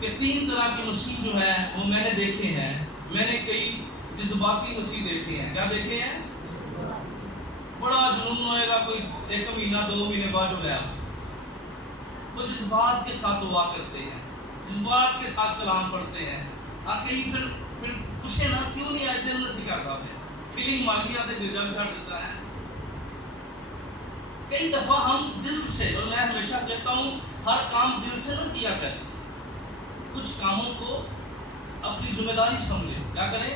کہ 3 طرح کے مسیح جو ہیں وہ میں نے دیکھے ہیں. میں نے کئی جذباتی مسیح دیکھے ہیں. کیا دیکھے ہیں؟ بڑا جنون ہوئے گا، کوئی 1 مہینہ 2 مہینے بعد ہو گیا. وہ جذبات کے ساتھ دعا کرتے ہیں، جذبات کے ساتھ کلام پڑھتے ہیں. کہیں پھر پوچھے نا کیوں نہیں آئے؟ دل سے کرتا ہے، فیلنگ مار لیا تو گرجا چھڑ دیتا ہے. کئی دفعہ ہم دل سے، اور میں ہمیشہ کہتا ہوں ہر کام دل سے نہ کیا کریں. کچھ کاموں کو اپنی ذمہ داری سمجھیں. کیا کریں؟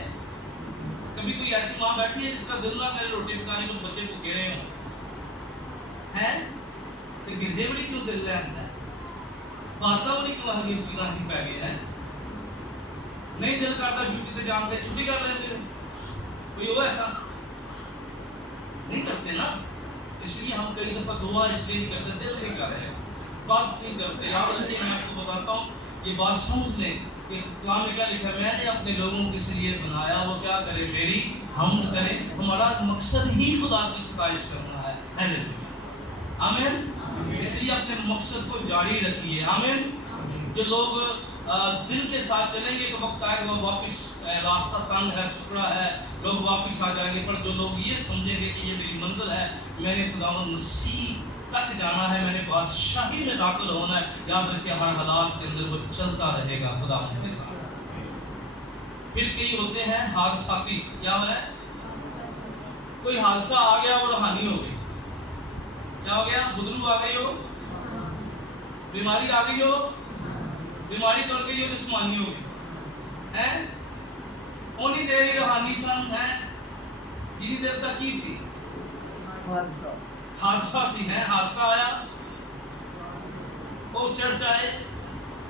کبھی کوئی ایسی ماں بیٹھی ہے جس کا دل نہ کرے روٹی پکانے کو، بچے کو کہہ رہے ہوں ہے تو گرجے بڑی کیوں دل رہتا ہے؟ باتاں بڑی کیوں آگے سیدھا نہیں پہ گیا ہے؟ نہیں دل کرتا ڈیوٹی تے جان کے چھٹی کر لیتے. کوئی ہو ایسا؟ نہیں کرتے نا. اس لیے ہم کئی دفعہ دعا اس لیے نہیں کرتے، دل نہیں کرتے، بات نہیں کرتے. یاد رکھیے میں آپ کو بتاتا ہوں، یہ بات سمجھ لیں کہ کلام میں کیا لکھا ہے؟ میں نے اپنے لوگوں کو اس لیے بنایا وہ کیا کرے؟ میری حمد کرے. ہمارا مقصد ہی خدا کی ستائش کرنا ہے. ہیلیلویا، آمین. اس لیے اپنے مقصد کو جاری رکھیے. آمین. جو لوگ دل کے ساتھ چلیں گے تو وقت آئے گا واپس راستہ تنگ ہے، سکڑا ہے، لوگ واپس آ جائیں گے. پر جو لوگ یہ سمجھیں گے کہ یہ میری منزل ہے، میں نے خداوند مسیح تک جانا ہے، میں نے بادشاہی میں داخل ہونا ہے، یاد رکھیے ہر حالات کے اندر وہ چلتا رہے گا خداوند کے ساتھ. پھر کئی ہوتے ہیں حادثاتی. کیا ہے؟ کوئی حادثہ آ گیا اور ہانی ہو گئی. کیا ہو گیا؟ بدلو آ گئی ہو، بیماری آ گئی ہو، بیماری توڑ گئی ہو، جسمانی ہو گئی ہے. اونی دیر یہ روحانی سن ہے جنی دیر تک کی سی حادثہ سی ہے. حادثہ آیا وہ چڑھ جائے،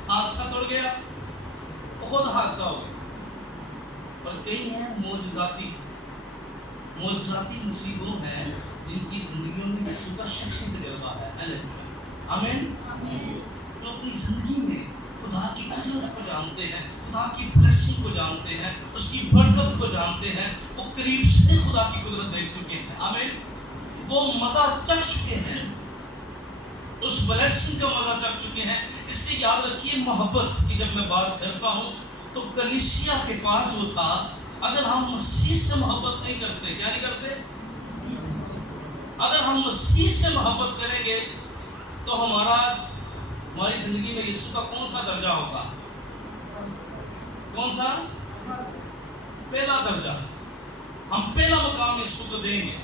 حادثہ توڑ گیا، خود حادثہ ہو گیا۔ اور کئی ہیں معجزاتی مسیحوں ہیں جن کی زندگیوں میں یسوع کا شخصی تجربہ ہے۔ آمین۔ تو اپنی زندگی میں خدا کی قدرت کو جانتے ہیں، خدا کی بلیسنگ کو جانتے ہیں، اس کی برکت کو جانتے ہیں، وہ قریب سے خدا کی قدرت دیکھ چکے ہیں۔ آمین۔ وہ مزہ چکھ چکے ہیں، اس بلیسنگ کا مزہ چکھ چکے ہیں۔ اس سے یاد رکھیے محبت کی جب میں بات کرتا ہوں تو کلیسیا کے پاس جو تھا، اگر ہم مسیح سے محبت نہیں کرتے، کیا نہیں کرتے؟ اگر ہم مسیح سے محبت کریں گے تو ہماری زندگی میں یسوع کا کون سا درجہ ہوگا؟ کون سا؟ پہلا درجہ۔ ہم پہلا مقام یسوع کو دیں گے۔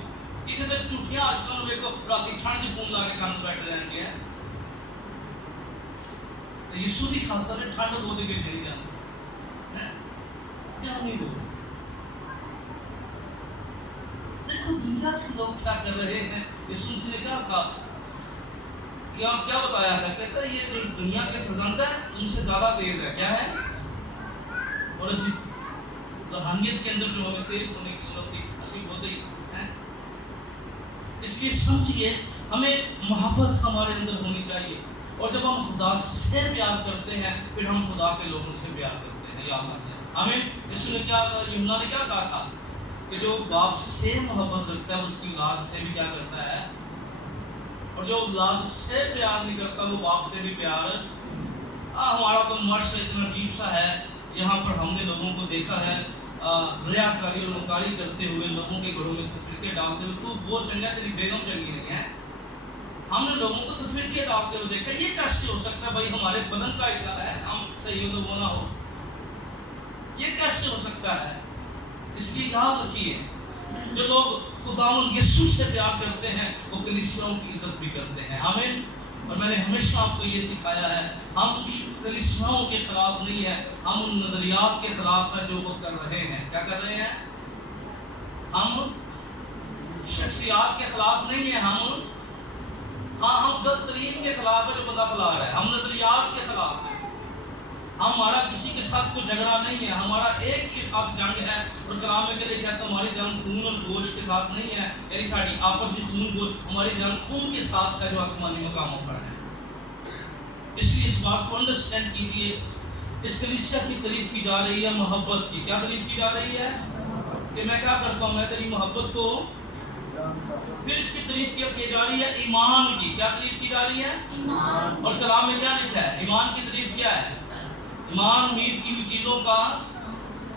اتنے تک ٹوٹیاں آج کل میں کو رات کی ٹھنڈ فون لا کے کان بیٹھے رہیں گے، یسوع کی خاطر ٹھنڈ بہت گر جڑی جاتی کیا نہیں بولے۔ دیکھو دنیا کے لوگ کیا کر رہے ہیں۔ یسوع نے کیا کہا، کیا بتایا ہے؟ کہتا ہے یہ جو دنیا کے فرزند ہے ان سے زیادہ تیز ہے۔ کیا ہے؟ اور اسی روحانیت کے اندر جو ہمیں تیز ہونے کی ضرورت تھی اسی ہوتے ہی ہے۔ اس لیے سمجھیے ہمیں محبت ہمارے اندر ہونی چاہیے، اور جب ہم خدا سے پیار کرتے ہیں پھر ہم خدا کے لوگوں سے پیار کرتے ہیں۔ یاد رکھیں آمین۔ اس نے کیا یوحنا نے کیا کہا تھا کہ جو باپ سے محبت رکھتا ہے اس کی اولاد سے بھی کیا کرتا ہے، اور جو اولاد سے پیار نہیں کرتا وہ باپ سے بھی پیار۔ ہمارا تو معاشرہ اتنا عجیب سا ہے، یہاں پر ہم نے لوگوں کو دیکھا ہے ریاکاری اور مکاری کرتے ہوئے لوگوں کے گھروں میں تفریقے ڈالتے ہوئے، تو وہ چنگا تیری بیگم چنگی نہیں ہے۔ ہم نے لوگوں کو تفریقے ڈالتے ہوئے دیکھا۔ یہ کیسے ہو سکتا ہے بھائی؟ ہمارے بدن کا حصہ ہے، ہم صحیح ہو تو وہ نہ ہو، یہ کیسے ہو سکتا ہے؟ اس لیے یاد رکھیے جو لوگ خداوند یسوع سے پیار کرتے ہیں وہ کلیسیاؤں کی عزت بھی کرتے ہیں۔ آمین۔ اور میں نے ہمیشہ آپ کو یہ سکھایا ہے، ہم کلیسیاؤں کے خلاف نہیں ہیں، ہم ان نظریات کے خلاف ہیں جو وہ کر رہے ہیں۔ کیا کر رہے ہیں؟ ہم شخصیات کے خلاف نہیں ہیں، ہم غلط ترین کے خلاف ہے جو بندہ بلا رہا ہے، ہم نظریات کے خلاف ہیں۔ ہمارا کسی کے ساتھ کوئی جھگڑا نہیں ہے، ہمارا ایک کے ساتھ جنگ ہے، اور کلام میں کہ کہتا ہے ہماری جنگ خون اور گوشت کے ساتھ نہیں ہے، یعنی ساری آپس میں خون گوشت، ہماری جنگ ان کے ساتھ ہے جو آسمانی مقاموں پر ہے۔ اس لیے اس بات کو انڈرسٹینڈ کیجئے۔ اس کلیسیا کی تعریف کی جا رہی ہے محبت کی۔ کیا تعریف کی جا رہی ہے؟ کہ میں کیا کرتا ہوں، میں تیری محبت کو۔ پھر اس کی تعریف کیا کی جا رہی ہے؟ ایمان کی۔ کیا تعریف کی جا رہی ہے؟ ایمان۔ اور کلام میں کیا لکھا ہے؟ ایمان کی تعریف کیا ہے؟ ایمان امید کی ہوئی چیزوں کا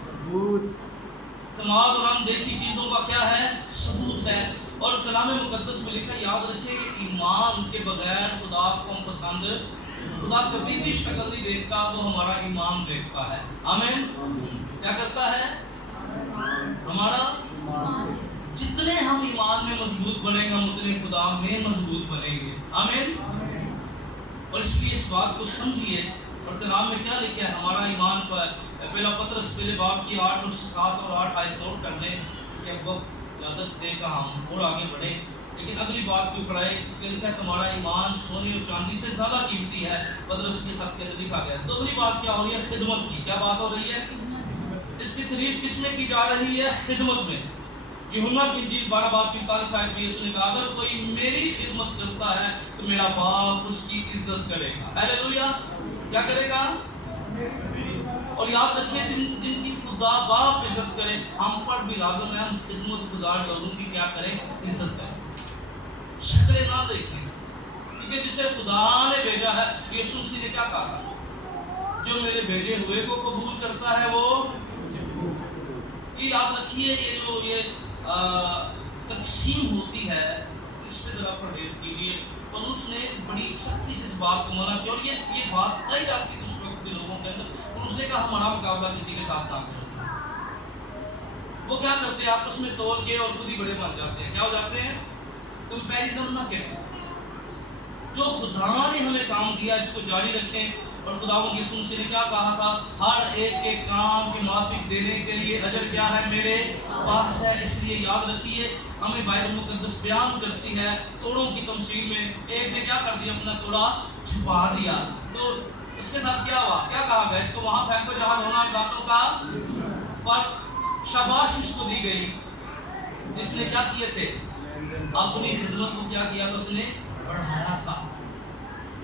ثبوت، اعتماد اور اندیکھی چیزوں کا کیا ہے؟ ثبوت ہے۔ اور کلام مقدس میں لکھا، یاد رکھیں کہ ایمان کے بغیر خدا کو ہم پسند، خدا کبھی بھی شکل نہیں دیکھتا، وہ ہمارا ایمان دیکھتا ہے۔ آمین۔ کیا کرتا ہے؟ ہمارا جتنے ہم ایمان میں مضبوط بنیں گے ہم اتنے خدا میں مضبوط بنیں گے۔ آمین۔ اور اس لیے اس بات کو سمجھیے، اور کلام میں کیا لکھا ہے ہمارا ایمان پر؟ پہلا پطرس پہلے باب کی 8 اور 7 اور 8 آیت نوٹ کر لیں کہ وقت عادت دے گا ہم اور آگے بڑھیں، لیکن اگلی بات کی اوپر آئے کہ لکھا ہے تمہارا ایمان سونے اور چاندی سے زیادہ قیمتی ہے، پطرس کی خط کے اندر لکھا گیا ہے۔ دوسری بات کیا ہو رہی ہے؟ خدمت کی۔ کیا بات ہو رہی ہے؟ اس کی تعریف کس میں کی جا رہی ہے؟ خدمت میں۔ یوحنا کی انجیل 12 باب کی 45 آیت میں یسوع نے کہا اگر کوئی میری خدمت کرتا ہے تو میرا باپ اس کی عزت کرے گا۔ ہیلیلویا۔ کیا کرے گا؟ اور یاد رکھیں جن کی خدا باپ عزت کرے، ہم پر بھی لازم ہے ہم خدمت گزار لوگوں کی کیا کریں؟ عزت کریں۔ شکلیں نہ دیکھیں، کیونکہ جسے خدا نے بھیجا ہے، یسوع مسیح نے کیا کہا؟ جو میرے بھیجے ہوئے کو قبول کرتا ہے وہ، یہ یاد رکھیے، یہ جو تقسیم ہوتی ہے اس سے ذرا پرہیز کیجیے۔ پولس نے بڑی سختی سے اس بات کو منع کیا، اور یہ بات آئی جاتی ہے اس وقت کے لوگوں کے اندر، اور اس نے کہا ہمارا مقابلہ کسی کے ساتھ نہ کرو۔ وہ کیا کرتے ہیں؟ آپس میں تول کے اور خود ہی بڑے بن جاتے ہیں۔ کیا ہو جاتے ہیں؟ کمپیریزن نہ کریں۔ جو خدا نے ہمیں کام دیا اس کو جاری رکھیں، اور خداوند یسوع مسیح نے کیا کہا تھا؟ ہر ایک کے کام کی معافی دینے کے لیے اجر کیا ہے؟ میرے پاس ہے۔ اس لیے یاد رکھیے، ہمیں بائبل مقدس بیان کرتی ہے توڑوں کی تمثیل میں ایک نے کیا کر دیا؟ اپنا توڑا چھپا دیا۔ تو اس کے ساتھ کیا ہوا؟ کیا کہا گیا؟ اس کو وہاں پھینکو جہاں رونا دانتوں کا، پر شاباش اس کو دی گئی جس نے کیا کیے تھے؟ اپنی خدمت کو کیا کیا تھا؟ اس نے بڑھایا تھا،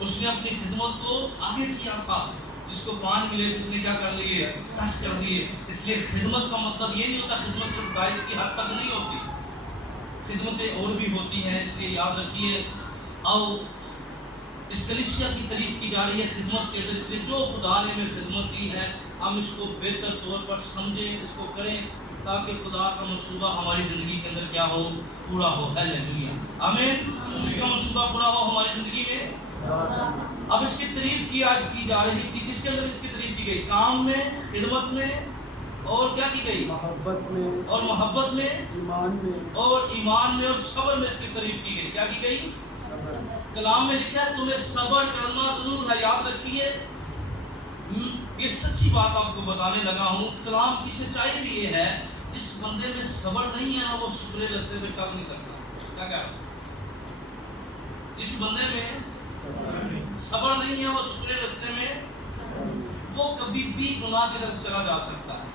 اس نے اپنی خدمت کو آگے کیا تھا۔ جس کو 5 ملے تو اس نے کیا کر لیے؟ 10 کر دیے۔ اس لیے خدمت کا مطلب یہ نہیں ہوتا خدمت صرف 22 کی حد تک نہیں ہوتی، خدمتیں اور بھی ہوتی ہیں۔ اس لیے یاد رکھیے، آؤ اس کلیسیا کی تعریف کی جا رہی ہے خدمت کے اندر، اس لیے جو خدا نے ہمیں خدمت دی ہے ہم اس کو بہتر طور پر سمجھیں، اس کو کریں، تاکہ خدا کا منصوبہ ہماری زندگی کے اندر کیا ہو؟ پورا ہو۔ ہیلیلویا، آمین۔ اس کا منصوبہ پورا ہو ہماری زندگی میں۔ اب اس کی تعریف کی جا رہی تھی، کس کے اندر اس کی تعریف کی گئی؟ کام میں، خدمت میں، اور کیا کی گئی؟ محبت میں، اور محبت میں، ایمان میں، اور ایمان میں، اور صبر میں اس کی تعریف کی گئی۔ کیا کی گئی؟ کلام میں لکھا ہے تمہیں صبر کرنا ضرور ہے۔ یاد رکھیے، یہ سچی بات آپ کو بتانے لگا ہوں، کلام کی سچائی بھی یہ ہے، جس بندے میں صبر نہیں ہے نا وہ سکرے رستے پہ چل نہیں سکتا۔ کیا کہہ رہا ہوں؟ جس بندے میں صبر نہیں ہے وہ سکرے رستے میں وہ کبھی بھی گناہ کی طرف چلا جا سکتا ہے،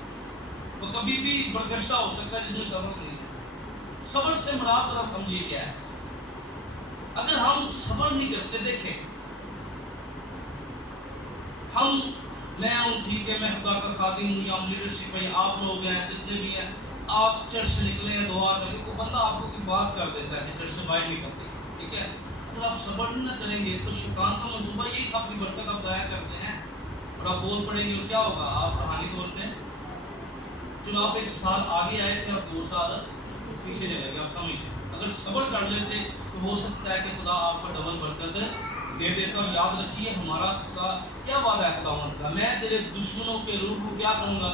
وہ کبھی بھی برگشتہ ہو سکتا ہے جس میں صبر نہیں ہے۔ صبر سے مراد ذرا سمجھیے کیا ہے۔ اگر ہم صبر نہیں کرتے، دیکھیں میں ہوں، ٹھیک ہے، میں خدا کا خادم ہوں، یا لیڈرشپ ہے، آپ لوگ ہیں، جتنے بھی ہیں، آپ چرچ سے نکلے ہیں، دعا کریں، کوئی بندہ آپ کو کوئی بات کر دیتا ہے چرچ سے باہر نہیں کرتے، ٹھیک ہے، اگر آپ صبر نہیں نہ کریں گے تو شیطان کا منصوبہ یہی تھا، اپنی برکت آپ ضائع کرتے ہیں اور آپ بول پڑیں گے، اور کیا ہوگا؟ آپ روحانی طور پہ چلو آپ 1 سال آگے آئے تھے، آپ 2 سال پیچھے چلے گئے، آپ سمجھیں۔ اگر صبر کر لیتے تو ہو سکتا ہے کہ خدا آپ کو ڈبل برکت دے دیتا۔ اور یاد رکھیے، ہمارا خدا کیا وعدہ ہے خداوند کا؟ میں تیرے دشمنوں کے روبرو کیا کروں گا؟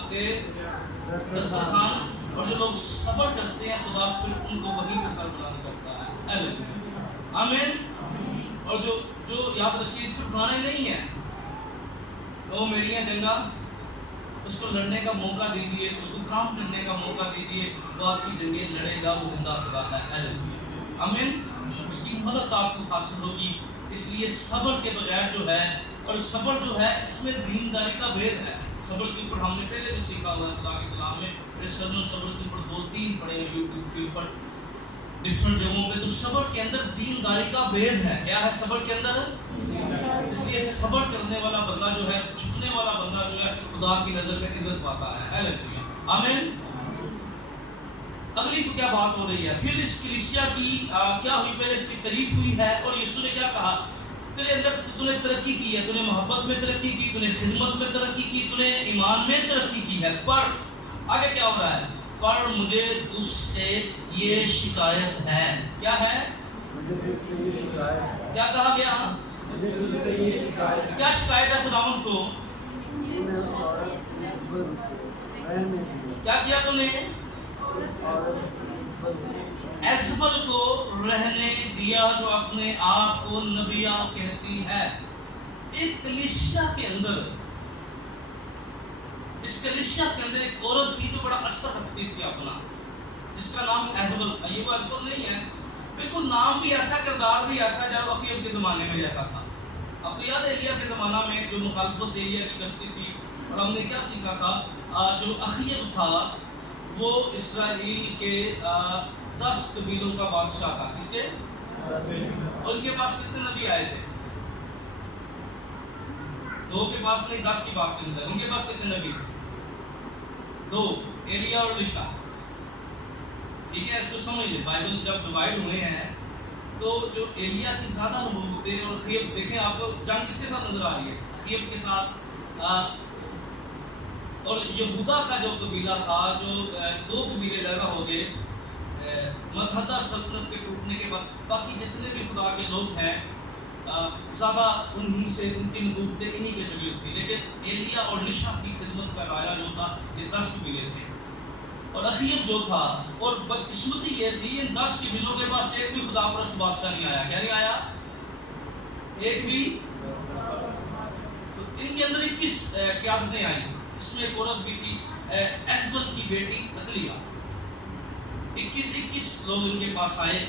دسترخوان۔ اور جو لوگ صبر کرتے ہیں خدا پھر ان کو وہیں پہ سربلند کرتا ہے۔ ہیلیلویا، آمین۔ اور جو یاد رکھیے، صرف گانے نہیں ہیں، وہ میری ہیں جنگا، اس کو لڑنے کا موقع دیجیے، اس کو کام کرنے کا موقع دیجیے، وہ آپ کی جنگیں لڑے گا، وہ زندہ خدا ہے۔ ہیلیلویا، آمین۔ اس کی مدد آپ کو حاصل ہوگی۔ اس لیے صبر کے بغیر جو ہے، اور صبر جو ہے اس میں دینداری کا بھید ہے۔ صبر کے اوپر ہم نے پہلے بھی سیکھا ہوا ہے خدا کے کلام میں، صبر کے اوپر 2-3 پڑھے ہیں یوٹیوب کے اوپر ڈفرنٹ جگہوں پہ۔ تو صبر کے اندر دینداری کا بھید ہے۔ کیا ہے صبر کے اندر؟ اس لیے صبر کرنے والا بندہ جو ہے، جھکنے والا بندہ جو ہے، خدا کی نظر میں عزت پاتا ہے۔ ہیلیلویا، آمین۔ اگلی کو کیا بات ہو رہی ہے؟ پھر اس کلیسیا کی کیا ہوئی؟ پہلے اس کی تعریف ہوئی ہے، اور یسوع نے کیا کہا؟ تیرے اندر تو نے ترقی کی ہے، تو نے محبت میں ترقی کی، تو نے خدمت میں ترقی کی، تو نے ایمان میں ترقی کی ہے، پر آگے کیا ہو رہا ہے؟ پر مجھے تجھ سے یہ شکایت ہے۔ کیا ہے؟ کیا کہا گیا؟ کیا شکایت ہے خداوند کو؟ کیا کیا تم نے؟ ایزبل کو رہنے دیا، جو اپنے آپ کو نبیہ کہتی ہے۔ ایک کلیسیا کے اندر، اس کلیسیا کے اندر ایک عورت تھی جو بڑا اثر رکھتی تھی اپنا، جس کا نام ایزبل تھا۔ یہ وہ ایزبل نہیں ہے، بالکل نام بھی ایسا، کردار بھی ایسا جب اخیب کے زمانے میں جیسا تھا۔ آپ کو یاد ہے ایلیا کے زمانہ میں جو مخالفت ایلیا کی کرتی تھی، اور ہم نے کیا سیکھا تھا؟ جو اخیب تھا وہ اسرائیل کے 10 قبیلوں کا بادشاہ تھا۔ کس کے؟ ان کے پاس کتنے نبی آئے تھے؟ 2 کے پاس نہیں، 10 کی بات کریں گے۔ ان کے پاس کتنے نبی تھے؟ 2، ایلیا اور الیشا۔ ٹھیک ہے، اس کو سمجھ لیں۔ بائبل جب ڈیوائڈ ہوئے ہیں تو جو ایلیا کی زیادہ نبوتیں، اور اخیب، دیکھیں آپ کو جنگ کس کے ساتھ نظر آ رہی ہے؟ اخیب کے ساتھ۔ اور یہودا کا جو قبیلہ تھا، جو 2 قبیلے زیادہ ہو گئے متحدہ سلطنت کے ٹوٹنے کے بعد، باقی جتنے بھی خدا کے لوگ ہیں زیادہ انہی سے، ان کی نبوتیں انہی کے چلی تھی۔ لیکن ایلیا اور الیشا کی خدمت کا رایا جو تھا، یہ 10 قبیلے تھے، اور اخیب جو تھا، اور بدقسمتی یہ تھی، ان 10 قبیلوں کے پاس ایک بھی خدا پرست بادشاہ نہیں آیا۔ کیا نہیں آیا؟ ایک بھی تو ان کے اندر 21 قیادتیں آئیں، جس میں ایک عورت بھی تھی ایزبل کی بیٹی عدلیہ. 21 لوگ ان کے پاس آئے.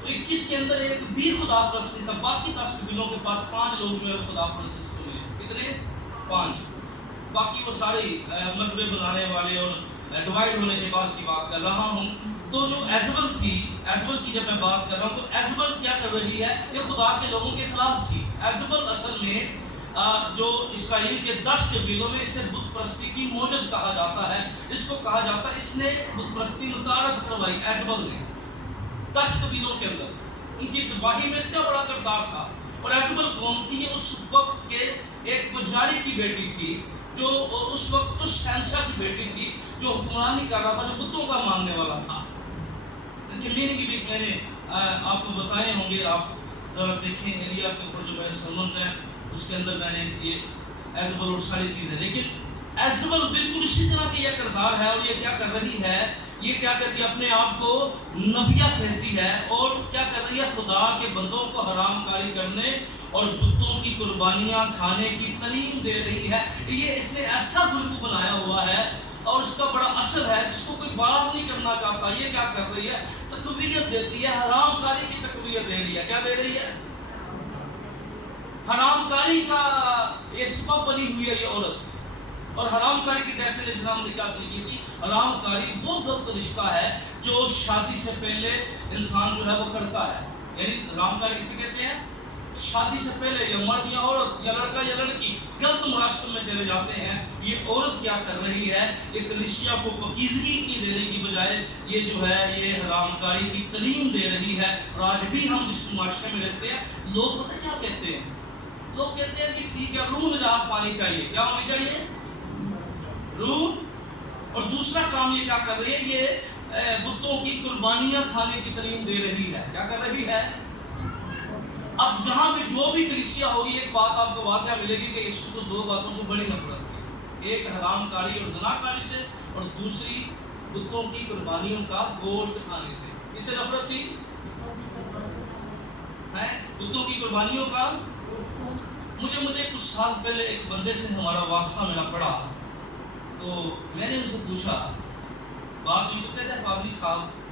تو 21 کے اندر ایک بھی خدا پرستی تھا. باقی 10 قبیلوں کے پاس 5 لوگ جو ہے خدا پرستی کو ملے. کتنے؟ 5. باقی وہ سارے مذہب بنانے والے اور ڈیوائڈ ہونے کے بعد کی بات کر رہا ہوں. تو جو ایزبل تھی، ایزبل کی جب میں بات کر رہا ہوں تو ایزبل کیا کر رہی ہے؟ یہ خدا کے لوگوں کے خلاف تھی. ایزبل اصل میں جو اسرائیل کے 10 قبیلوں میں اسے بت پرستی کی موجد کہا جاتا ہے. اس کو کہا جاتا ہے اس نے بت پرستی متعارف کروائی ایزبل نے 10 قبیلوں کے اندر. ان کی تباہی میں اس کا بڑا کردار تھا. اور ایزبل کون تھی؟ اس وقت کے ایک پجاری کی بیٹی تھی، جو اس وقت اس شہنشاہ کی بیٹی تھی جو حکمرانی کر رہا تھا، جو بتوں کا ماننے والا تھا. اس کی میننگ بھی میں نے آپ کو بتائے ہوں گے. آپ ذرا دیکھیں ایلیا کے اوپر جو میرے سرمنز ہیں اس کے اندر میں نے یہ ایزبل اور ساری چیزیں. لیکن ایزبل بالکل اسی طرح کی یہ کردار ہے. اور یہ کیا کر رہی ہے؟ یہ کیا کرتی ہے؟ اپنے آپ کو نبیہ کہتی ہے. اور کیا کر رہی ہے؟ خدا کے بندوں کو حرام کاری کرنے اور بتوں کی قربانیاں کھانے کی تعلیم دے رہی ہے. یہ اس نے ایسا گروپ بنایا ہوا ہے اور اس کا بڑا اثر ہے جس کو کوئی بات نہیں کرنا چاہتا. یہ کیا کر رہی ہے؟ تقویت دیتی ہے، حرام کاری کی تقویت دے رہی ہے. کیا دے رہی ہے؟ حرام کاری کا یہ سبب بنی ہوئی ہے یہ عورت. اور حرام کاری کی ڈیفینیشن ہم نے کیا کی تھی؟ حرام کاری وہ غلط رشتہ ہے جو شادی سے پہلے انسان جو ہے وہ کرتا ہے. یعنی حرام کاری کسے کہتے ہیں؟ شادی سے پہلے یا مرد یا عورت یا لڑکا یا لڑکی غلط مراسم میں چلے جاتے ہیں. یہ عورت کیا کر رہی ہے؟ یہ کلیسیا کو پاکیزگی کی دینے کی بجائے یہ جو ہے یہ حرام کاری کی تعلیم دے رہی ہے. اور آج بھی ہم جس معاشرے میں رہتے ہیں لوگ پتہ کیا کہتے ہیں؟ لوگ کہتے ہیں کہ ٹھیک ہے روح نجات پانی چاہیے. کیا ہونی چاہیے؟ روح. اور دوسرا کام یہ کیا کر رہی ہے؟ یہ بتوں کی قربانیاں کھانے کی تعلیم دے رہی ہے. کیا کر رہی ہے؟ اب جہاں پہ جو بھی کلیسیا ہوگی ایک بات آپ کو واضح ملے گی کہ اس کو 2 باتوں سے بڑی نفرت تھی. ایک حرام کاری اور زنا کاری سے، اور دوسری بتوں کی قربانیوں کا گوشت کھانے سے. اس سے نفرت تھی بتوں کی قربانیوں کا. مجھے کچھ سال پہلے ایک بندے سے ہمارا واسطہ ملا پڑا. تو میں نے ان سے پوچھا بات یہ کہتے ہیں پادری صاحب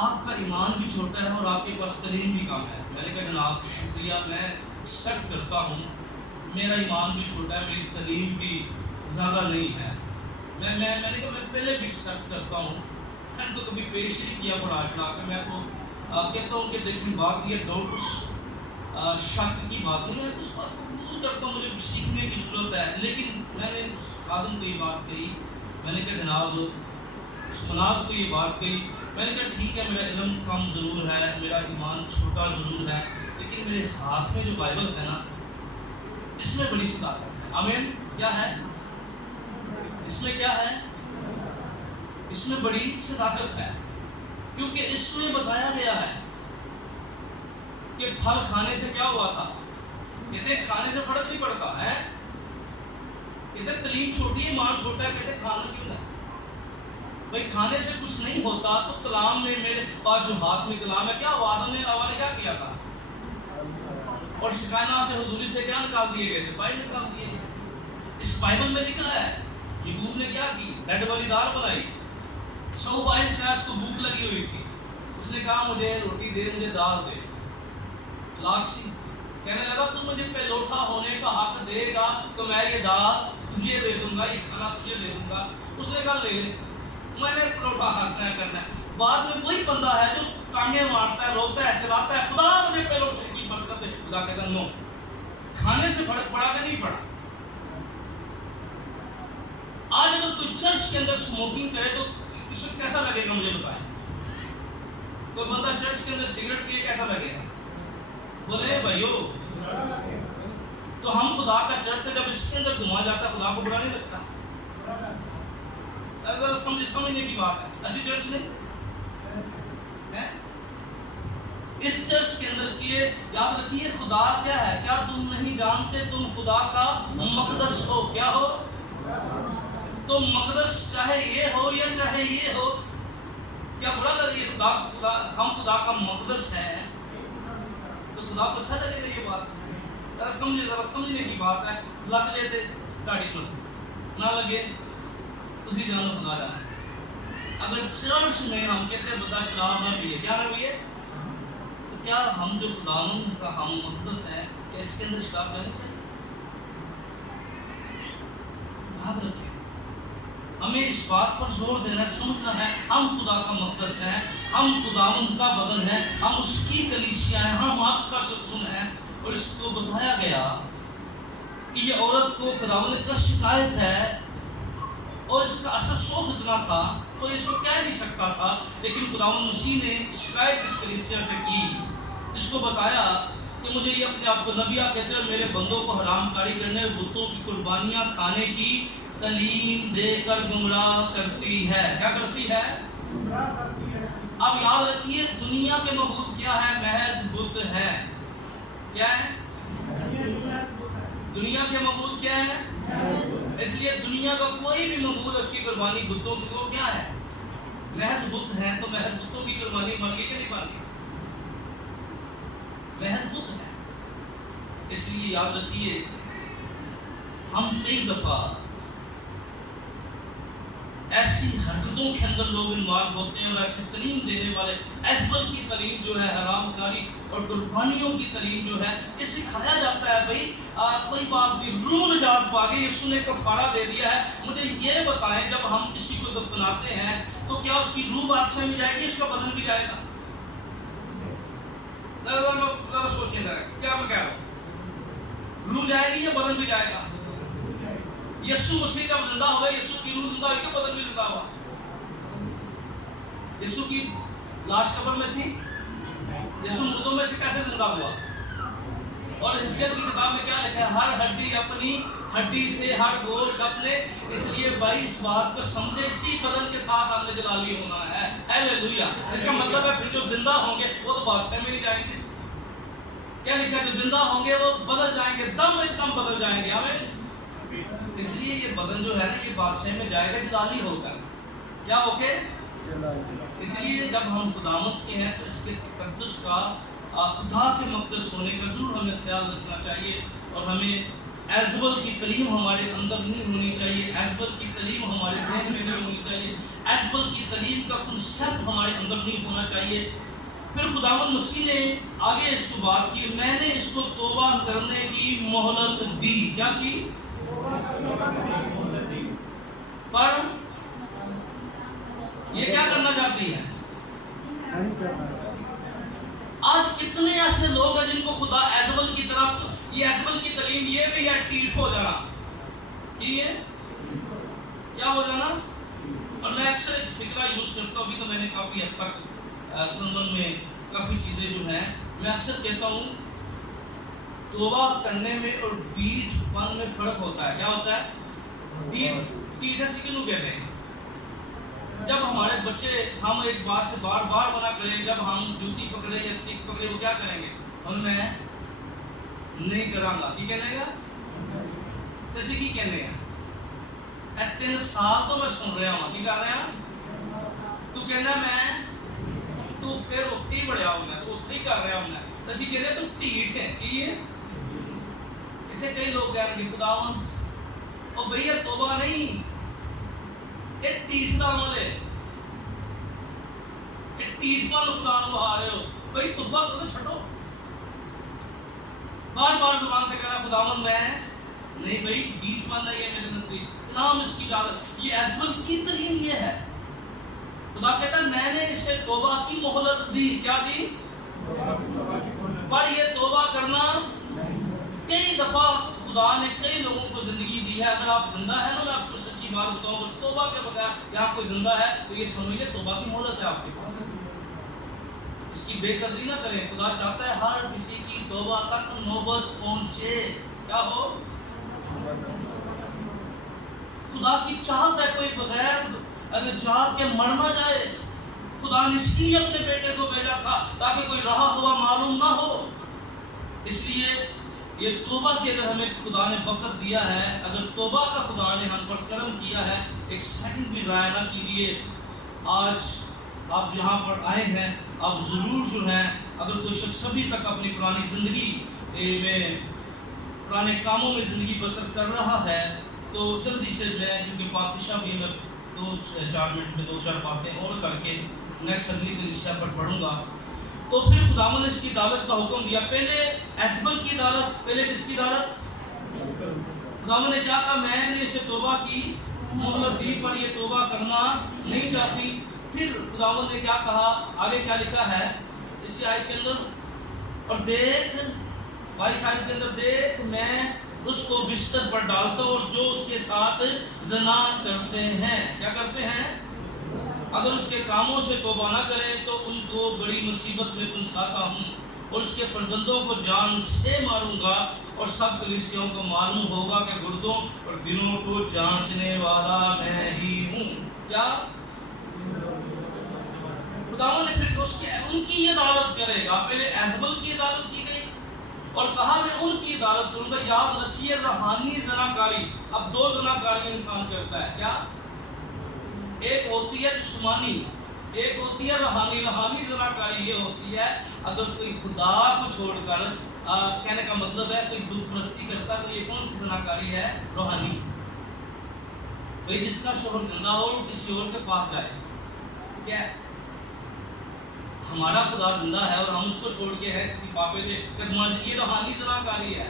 آپ کا ایمان بھی چھوٹا ہے اور آپ کے پاس تعلیم بھی کم ہے. میں نے کہا جناب شکریہ، میں ایکسیپٹ کرتا ہوں میرا ایمان بھی چھوٹا ہے، میری تعلیم بھی زیادہ نہیں ہے. میں نے کہا میں پہلے بھی ایکسیپٹ کرتا ہوں. میں نے تو کبھی پیش نہیں کیا پڑھا چڑھا کے. میں تو کہتا ہوں کہ دیکھیں بات یہ ڈاؤٹ اس شک کی بات نہیں. میں اس بات کو قبول کرتا ہوں، مجھے سیکھنے کی ضرورت ہے. لیکن میں نے خادم کو یہ بات کہی. میں نے کہا جناب سناد کو یہ بات کہی. میں نے کہا ٹھیک ہے میرا علم کم ضرور ہے، میرا ایمان چھوٹا ضرور ہے، لیکن میرے ہاتھ میں جو بائبل ہے نا اس میں بڑی صداقت ہے. آمین. کیا ہے اس میں؟ کیا ہے اس میں؟ بڑی صداقت ہے. کیونکہ اس میں بتایا گیا ہے کہ پھل کھانے سے کیا ہوا تھا. کہتے کھانے سے فرق نہیں پڑتا ہے. کہتے تعلیم چھوٹی ہے، ایمان چھوٹا ہے. کہتے کھانا کیوں ہے بھائی؟ کھانے سے کچھ نہیں ہوتا. تو کلام میں میرے پاس جو ہاتھ میں کلام ہے، کیا آدم نے حوا نے کیا کیا تھا؟ اور شکانہ سے حضوری سے کیا نکال دیے گئے تھے؟ بھائی نکال دیے گئے. اس بائبل میں لکھا ہے یعقوب نے کیا کی؟ ریڈ والی دال بنائی. 122 سے اس کو بھوک لگی ہوئی تھی. اس نے کہا مجھے روٹی دے، مجھے دال دے. لاکسی کہنے لگا تو مجھے پہلوٹا ہونے کا حق دے گا تو میں یہ دال تجھے دے دوں گا، یہ کھانا تجھے دے دوں گا. اس نے کہا لے لے، میں نے پلوٹا حق طے کرنا ہے. بعد میں وہی بندہ ہے جو ٹانگیں مارتا ہے، روتا ہے، چلاتا ہے، خدا مجھے پلوٹے کی برکت دے. خدا کہتا نو. کھانے سے فرق پڑا کہ نہیں پڑا؟ آج اگر کوئی چرچ کے اندر اسموکنگ کرے تو اس کو کیسا لگے گا؟ مجھے بتائیں. کوئی بندہ چرچ کے اندر سگریٹ پیے کیسا لگے گا؟ بولے بھائیو. تو ہم خدا کا چرچ ہے، جب اس کے اندر گھما جاتا ہے خدا کو برا نہیں لگتا؟ اگر سمجھنے کی بات ہے. ایسی چرچ نہیں ہے. اس چرچ کے اندر کیے یاد رکھیے خدا کیا ہے. کیا تم نہیں جانتے تم خدا کا مقدس ہو؟ کیا ہو؟ تو مقدس چاہے یہ ہو یا چاہے یہ ہو، کیا برا لگے؟ ہم خدا کا مقدس ہے تو خدا کو اچھا لگے گا یہ بات. ذرا سمجھنے کی بات ہے. لگ جائے تے گاڑی میں نہ لگے تو بھی جانو خدا جانا. اگر چرچ میں ہم کہتے ہیں بندہ شراب نہ پیے، کیا نہ پیے، تو کیا ہم جو خداوند کا ہم مقدس ہیں کہ اس کے اندر شراب پینا چاہیے؟ یاد رکھیں، ہمیں اس بات پر زور دینا ہے، سمجھنا ہے ہم خدا کا مقدس ہیں، ہم خداوند کا بدن ہیں، ہم اس کی کلیسیا ہیں، ہم حق کا ستون ہیں. اور اس کو بتایا گیا کہ یہ عورت کو خداوند کا شکایت ہے اور اس کا اثر شوق اتنا تھا تو اس کو کہہ نہیں سکتا تھا، لیکن خداوند مسیح نے شکایت اس کلیسیا سے کی. اس کو بتایا کہ مجھے یہ اپنے آپ کو نبیہ کہتے ہیں اور میرے بندوں کو حرام کاری کرنے اور بتوں کی قربانیاں کھانے کی تعلیم دے کر گمراہ کرتی ہے. کیا کرتی ہے؟ اب یاد رکھیے دنیا کے معبود کیا ہے؟ محض بت ہے. کیا ہے؟ دنیا کے معبود کیا ہے؟ اس لیے دنیا کا کوئی بھی معبود اس کی قربانی بتوں کی وہ کیا ہے؟ محض بت ہے. تو محض بتوں کی قربانی مل گئی کہ نہیں مل گئی؟ محض بت ہے. اس لیے یاد رکھیے ہم کئی دفعہ ایسی حرکتوں کے اندر لوگ انوالو ہوتے ہیں اور ایسے تعلیم دینے والے ایسبل کی تعلیم جو ہے حرام کاری اور قربانیوں کی تعلیم جو ہے یہ سکھایا جاتا ہے. بھائی کوئی بات بھی روح نجات پا گئی، یسوع نے کفارہ دے دیا ہے. مجھے یہ بتائیں جب ہم کسی کو دفناتے ہیں تو کیا اس کی روح بادشاہ میں جائے گی، اس کا بدن بھی جائے گا؟ ذرا سوچیں ذرا کیا میں کہہ رہا ہوں، روح جائے گی یا بدن بھی جائے گا؟ یسوع مسیح کا زندہ ہوا، یسوع کی روح زندہ ہوئی تو بدن بھی زندہ ہوا. یسوع کی لاش قبر میں تھی، یسوع مردوں میں سے کیسے زندہ ہوا؟ اور حزقیل کی کتاب میں کیا لکھا ہے؟ ہر ہڈی اپنی ہڈی سے، ہر گوشت اپنے. اس لیے بھائی اس بات کو سمجھے، اسی بدن کے ساتھ ہم نے جلالی ہونا ہے. ہیلیلویا. اس کا مطلب ہے پھر جو زندہ ہوں گے وہ تو بادشاہ میں نہیں جائیں گے. کیا لکھا ہے؟ جو زندہ ہوں گے وہ بدل جائیں گے، دم ایک دم بدل جائیں گے. ہمیں اس لیے یہ بدن جو ہے نا یہ بادشاہ میں جائے گا جلالی ہو کر. کیا ہو کے؟ اس لیے جب ہم خداوند کے ہیں تو اس کے تقدس کا، خدا کے مقدس ہونے کا ضرور ہمیں خیال رکھنا چاہیے. اور ہمیں ایزبل کی تعلیم ہمارے اندر نہیں ہونی چاہیے، ایزبل کی تعلیم ہمارے ذہن میں نہیں ہونی چاہیے، ایزبل کی تعلیم کا کنسیپٹ ہمارے اندر نہیں ہونا چاہیے. پھر خداوند مسیح نے آگے اس کو بات کی، میں نے اس کو توبہ کرنے کی مہلت دی. کیا کی؟ پر یہ کیا کرنا چاہتی ہے؟ آج کتنے ایسے لوگ ہیں جن کو خدا ایزبل کی طرف، یہ ایزبل کی تعلیم یہ بھی ہے ٹیٹ ہو جانا. یہ کیا ہو جانا؟ اور میں اکثر ایک فکرہ یوز کرتا ہوں، ابھی تو میں نے کافی حد تک سنن میں کافی چیزیں جو ہیں میں اکثر کہتا ہوں توبہ کرنے میں اور ڈیٹ پن میں فرق ہوتا ہے. کیا ہوتا ہے؟ ڈیٹ ایسی کیوں کہتے ہیں؟ جب ہمارے بچے ہم ایک بات سے بار بار منع کریں، جب ہم جوتی پکڑے یا سٹک پکڑے وہ کیا کریں گے؟ ہم میں نہیں کراں گا. کی کہنے گا؟ جیسے کی کہنے گا 3 سال تو میں سن رہا ہوں. کی کر رہے ہیں؟ تو کہنا میں تو پھر اتھے ہی بڑھیا ہوں، میں تو اتھے ہی کر رہا ہوں. میں جیسے کہنے تو ٹھیک ہے. کی ہے؟ اتنے کئی لوگ کہہ رہے ہیں خداوند او بھیا توبہ نہیں، یہ ٹیٹ کا عمل ہے، یہ ٹیٹ پر خدا کو آ رہے ہو. بھائی توبہ کرو چھٹو. بار بار زبان سے کہہ رہا خداوند میں نہیں. بھائی ٹیٹ بند ہے یہ میرے نزدیک، کلام اس کی اجازت. یہ ایزبل کی تعلیم یہ ہے. خدا کہتا ہے میں نے اسے توبہ کی مہلت دی. کیا دی؟ پر یہ توبہ کرنا کئی دفعہ خدا نے کئی لوگوں کو زندگی دی ہے. اگر آپ زندہ ہیں نا، میں آپ کو سچی بات بتاؤں، اگر توبہ کے بغیر یہاں کوئی زندہ ہے تو یہ سمجھ لے توبہ کی مہلت ہے آپ کے پاس. اس کی بے قدری نہ کریں. خدا چاہتا ہے ہر کسی کی توبہ تک نوبت پہنچے. کیا ہو؟ خدا کی چاہت ہے کوئی بغیر نجات کے مر نہ جائے. خدا نے اس لیے اپنے بیٹے کو بھیجا تھا تاکہ کوئی رہا ہوا معلوم نہ ہو. اس لیے یہ توبہ کی اگر ہمیں خدا نے وقت دیا ہے، اگر توبہ کا خدا نے ہم پر کرم کیا ہے، ایک سیکنڈ بھی ضائع نہ کیجیے. آج آپ یہاں پر آئے ہیں، آپ ضرور جو ہیں اگر کوئی شخص ابھی تک اپنی پرانی زندگی میں پرانے کاموں میں زندگی بسر کر رہا ہے تو جلدی سے میں کیونکہ پادشاہ بھی میں 2-4 منٹ میں 2-4 باتیں اور کر کے نیکسٹ اگلی کلیسیا پر پڑھوں گا. تو پھر خداوند نے اس کی عدالت کا حکم دیا. پہلے ایزبل کی عدالت, پہلے کس کی عدالت؟ خداوند نے کیا کہا؟ میں نے اسے توبہ کی مہلت دی پر یہ توبہ کرنا نہیں چاہتی. پھر خداوند نے کیا کہا؟ آگے کیا لکھا ہے اسی آیت کے اندر؟ اور دیکھ 22 آیت کے اندر, دیکھ میں اس کو بستر پر ڈالتا ہوں اور جو اس کے ساتھ زنا کرتے ہیں, کیا کرتے ہیں, اگر اس کے کاموں سے توبہ نہ کریں تو ان کو بڑی مصیبت میں پھنساتا ہوں اور اس کے فرزندوں کو جان سے ماروں گا اور سب کلیسیوں کو معلوم ہوگا کہ گردوں اور دلوں کو جانچنے والا میں ہی ہوں. کیا خداوند نے پھر ان کی عدالت کرے گا. پہلے ایزبل کی عدالت کی گئی اور کہا میں ان کی عدالت کروں گا. یاد رکھیے روحانی زناکاری. اب 2 زناکاریاں انسان کرتا ہے. کیا؟ ایک ہوتی ہے جسمانی, ایک ہوتی ہے روحانی. روحانی زناکاری یہ ہوتی ہے اگر کوئی خدا کو چھوڑ کر کہنے کا مطلب ہے کوئی بت پرستی کرتا ہے تو یہ کون سی زناکاری ہے؟ روحانی. بھئی جس کا شوہر زندہ ہو کسی اور کے پاس جائے, کیا ہمارا خدا زندہ ہے اور ہم اس کو چھوڑ کے ہے کسی پاپے کے قدموں سے, یہ روحانی زناکاری ہے.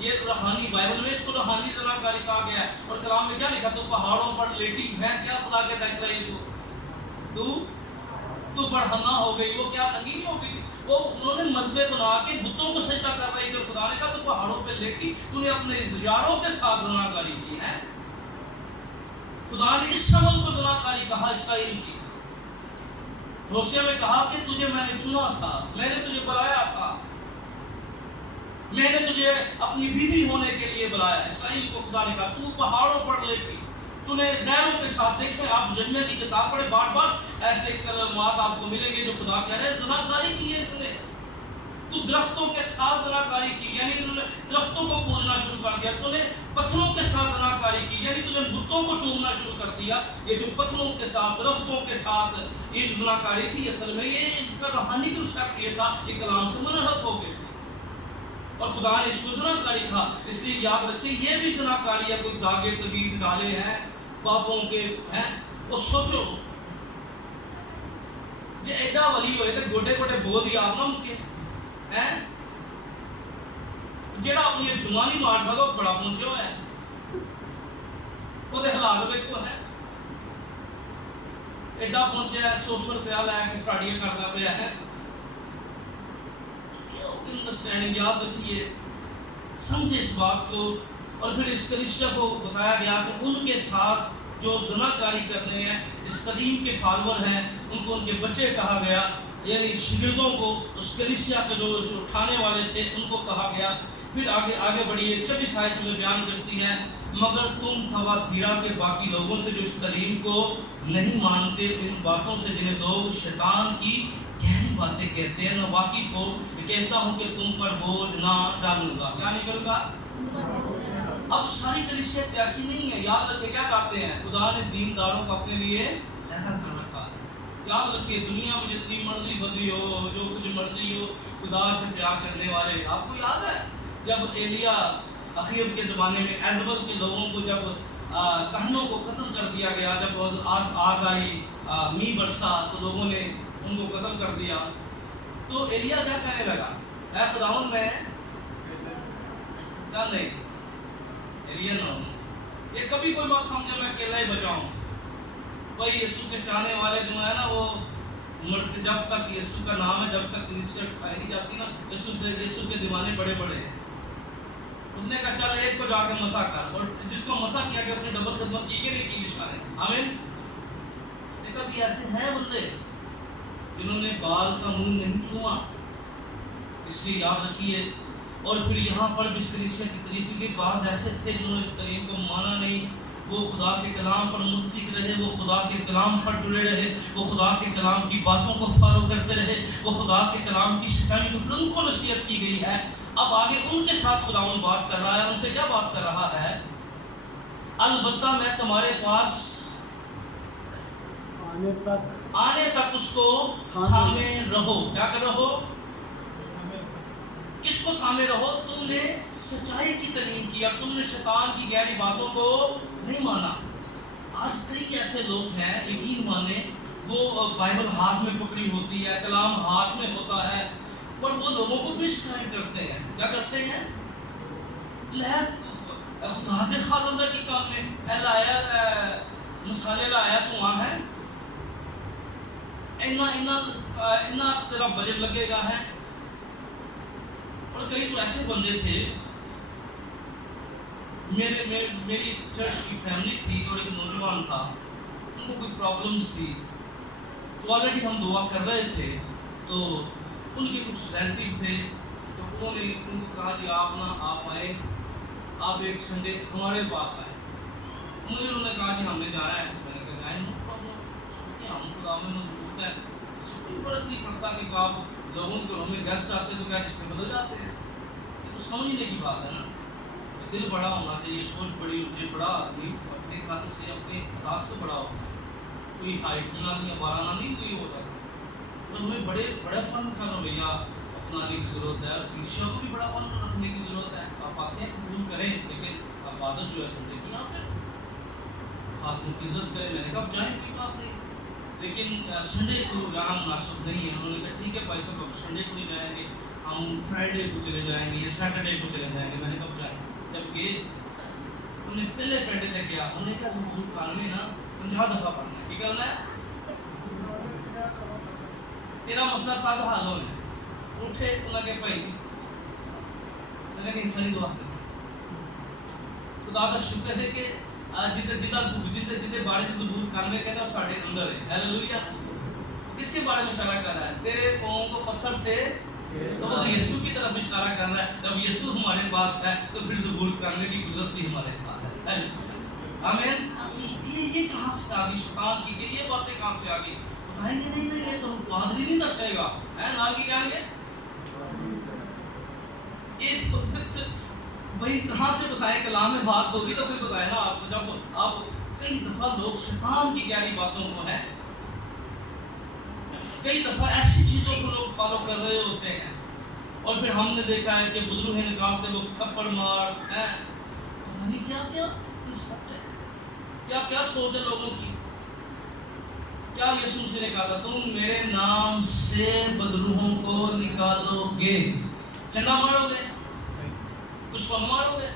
یہ روحانی, بائبل میں اس کو روحانی زناکاری کہا گیا ہے. اور کلام میں کیا لکھا؟ تو پہاڑوں پر لیٹی ہے. کیا خدا کہتا ہے اسرائیل کو؟ تو بڑھنا ہو گئی. وہ کیا رنگینی ہو گئی؟ وہ انہوں نے مذبے بنا کے بتوں کو سجدہ کر رہی تھی. خدا نے کہا تو پہاڑوں پہ لیٹی, تو نے اپنے یاروں کے ساتھ زناکاری کی ہے. خدا نے اس عمل کو زناکاری کہا اسرائیل کی. ہوشیہ میں کہا کہ تجھے میں نے چنا تھا, میں نے تجھے بلایا تھا, میں نے تجھے اپنی بیوی ہونے کے لیے بلایا. اسرائیل کو خدا نے کہا تو پہاڑوں پر لیٹی, تو نے غیروں کے ساتھ. دیکھیں آپ جرمیہ کی کتاب پڑھیں, بار بار ایسے کلمات آپ کو ملیں گے جو خدا کہہ رہے ہیں زناکاری کی ہے اس نے. تو درختوں کے ساتھ زناکاری کی, یعنی انہوں نے درختوں کو پوجنا شروع کر دیا. تو نے پتھروں کے ساتھ زناکاری کی, یعنی تو نے بتوں کو چومنا شروع کر دیا. یہ جو پتھروں کے ساتھ, درختوں کے ساتھ یہ زناکاری تھی, اصل میں یہ اس کا روحانی کنسیپٹ یہ تھا, یہ کلام سے منحرف ہو گئے اور خدا نے اس کو زناکاری کہا. اس لیے یاد رکھیں یہ بھی زناکاری ہے. کوئی داغے طویز ڈالے ہیں پاپوں کے ہیں, وہ سوچو جی ایڈا ولی ہوئے تو گوٹے گوٹے بول دیا آپ نہ مکے ہیں, جیڑا اپنی جوانی مار سکو بڑا پہنچے ہوا ہے, وہ دے حالات میں کیوں ہے ایڈا پہنچے ہے 100 روپیہ لے کے فراڈیاں کرتا پیا ہے. انڈرسٹینڈنگ یاد رکھیے, سمجھے اس بات کو. اور پھر اس کلیسیا کو بتایا گیا کہ ان کے ساتھ جو زناکاری کر رہے ہیں اس قدیم کے فالور ہیں, ان کو ان کے بچے کہا گیا, یعنی شاگردوں کو اس کلیسیا کے جو اٹھانے والے تھے ان کو کہا گیا. پھر آگے بڑھیے 26 آیت میں بیان کرتی ہے مگر تم تھواتیرا کے باقی لوگوں سے جو اس تعلیم کو نہیں مانتے, ان باتوں سے جنہیں لوگ شیطان کی گہری باتیں کہتے ہیں نہ واقف ہو, کہتا ہوں کہ تم پر بوجھ نہ ڈالوں گا. کیا نہیں کروں گا؟ اب ساری کلیسیا ایسی نہیں ہے. یاد رکھے کیا کہتے ہیں, خدا نے دینداروں کو اپنے لیے زیادہ کر رکھا. یاد رکھیے دنیا میں جتنی مرضی بدی ہو, جو کچھ مرضی ہو, خدا سے پیار کرنے والے. آپ کو یاد ہے جب ایلیا اخیب کے زمانے میں ایزبل کے لوگوں کو جب کہنوں کو قتل کر دیا گیا, جب آگ آئی, میਂہ برسا تو لوگوں نے ان کو قتل کر دیا, تو ایلیا کیا کہنے لگا, اے خداوند میں کیا نہیں ایلیا نہ ہوں, یہ کبھی کوئی بات سمجھا میں اکیلا ہی بچاؤں. بھائی یسوع کے چاہنے والے جو ہے نا وہ جب تک یسوع کا نام ہے, جب تک کلیسیا اٹھائی نہیں جاتی نا, یسوع کے دیوانے بڑے بڑے ہیں. اس نے کہا چل ایک کو جا کے مسا کر, اور جس کو مسا کیا گیا اس نے ڈبل خدمت کی کہ نہیں کی نشانے. آمین. اس نے کہا بھی ایسے ہیں بندے جنہوں نے بال کا منہ نہیں چھوا, اس لیے یاد رکھیے. اور پھر یہاں پر بھی اس کلیسیا کی تعریف کے بعض ایسے تھے جنہوں نے اس تعلیم کو مانا نہیں, وہ خدا کے کلام پر متفق رہے, وہ خدا کے کلام پر جڑے رہے, وہ خدا کے کلام کی باتوں کو فالو کرتے رہے, وہ خدا کے کلام کی سچائی کو ان کو نصیحت کی گئی ہے. اب آگے ان کے ساتھ خداوند بات کر رہا ہے, ان سے کیا بات کر رہا ہے, البتہ میں تمہارے پاس آنے تک اس کو تھامے رہو. کیا کر رہو؟ کس کو تھامے رہو. تم نے سچائی کی تعلیم کی, اب تم نے شیطان کی گہری باتوں کو نہیں مانا. آج کئی ایسے لوگ ہیں یقین مانے وہ بائبل ہاتھ میں پکڑی ہوتی ہے, کلام ہاتھ میں ہوتا ہے, پر وہ لوگوں کو بھی شکایت کرتے ہیں. کیا کرتے ہیں؟ خدا دے خالندہ کی کام نے اے لایا مسالے لایا تو وہاں ہے اتنا تیرا بجٹ لگے گا ہے. اور کئی تو ایسے بندے تھے, میری چرچ کی فیملی تھی اور ایک نوجوان تھا, ان کو کوئی پرابلمس تھی, تو آلریڈی ہم دعا کر رہے تھے, تو ان کے کچھ ریلیٹیو تھے, تو انہوں نے ان کو کہا کہ آپ آئے, آپ ایک سنڈے ہمارے پاس آئے. انہوں نے کہا کہ ہم نے جانا ہے. میں نے کہا جائیں, نو پرابلم, کیا ہم خدا میں مضبوط ہے, اس کو کوئی فرق نہیں پڑتا کہ آپ لوگوں کے گھروں میں گیسٹ آتے تو کیا رشتے بدل جاتے ہیں. یہ تو سمجھنے کی بات ہے نا. دل بڑا ہونا چاہیے, سوچ بڑی ہوتی ہے. بڑا آدمی اپنے خط سے اپنے انداز سے بڑا ہوتا ہے, کوئی ہائٹ نہ بارانہ نہیں کوئی ہوتا ہے. تو ہمیں بڑے پن کا رویہ اپنانے کی ضرورت ہے, اور عیسیٰ کو بھی بڑا پن رکھنے کی ضرورت ہے. آپ آتے ہیں قبول کریں, لیکن عبادت جو ہے سنڈے کی یہاں پہ خاتون کی عزت کریں. میں نے کہا جائیں کوئی بات نہیں, لیکن سنڈے کو جانا مناسب نہیں ہے. انہوں نے کہا ٹھیک ہے بھائی صاحب, اب سنڈے کو نہیں جائیں گے, ہم فرائیڈے کو چلے جائیں گے یا سیٹرڈے کو چلے جائیں گے. میں نے کب جائیں, جبکہ انہوں نے پہلے پینڈے تک کیا, انہوں نے کہا ضرور کانوی نا 50 دفعہ پڑھنا ہے. کیا کرنا ہے؟ تیرا مسئلہ تھا تو حال ہونے اٹھے. انہوں نے کہا بھائی میں نے صحیح دعا کرنا. خدا کا شکر ہے کہ جدے بارے ضبور کانوے کہنا اور ساڑھے اندر ہے. ہیلیلویا. کس کے بارے میں اشارہ کر رہا ہے؟ تیرے پاؤں کو پتھر سے, تو وہ یسوع کی طرف اشارہ کر رہا ہے. جب یسوع ہمارے پاس ہے تو پھر ضبور کرنے کی قدرت بھی ہمارے ساتھ ہے. آمین. یہ کہاں سے آ گئی شیطان کی, کہ یہ باتیں کہاں سے آ گئی؟ بتائیں گے نہیں یہ تو پادری نہیں دسے گا, نال کی کیا یہ بھائی کہاں سے بتائیں؟ کلام میں بات ہوگی تو کوئی بتائے نا آپ کو. جب آپ کئی دفعہ لوگ شیطان کی گہری باتوں کو ہے, کئی دفعہ ایسی چیزوں کو لوگ فالو کر رہے ہوتے ہیں, اور پھر ہم نے دیکھا ہے کہ بدروہیں نکالتے وہ تھپڑ مار کیا سوچ ہے لوگوں کی. کیا یسوع سے نے کہا تھا تم میرے نام سے بدروہوں کو نکالو گے, چنگا مارو گے, کچھ کو مارو گے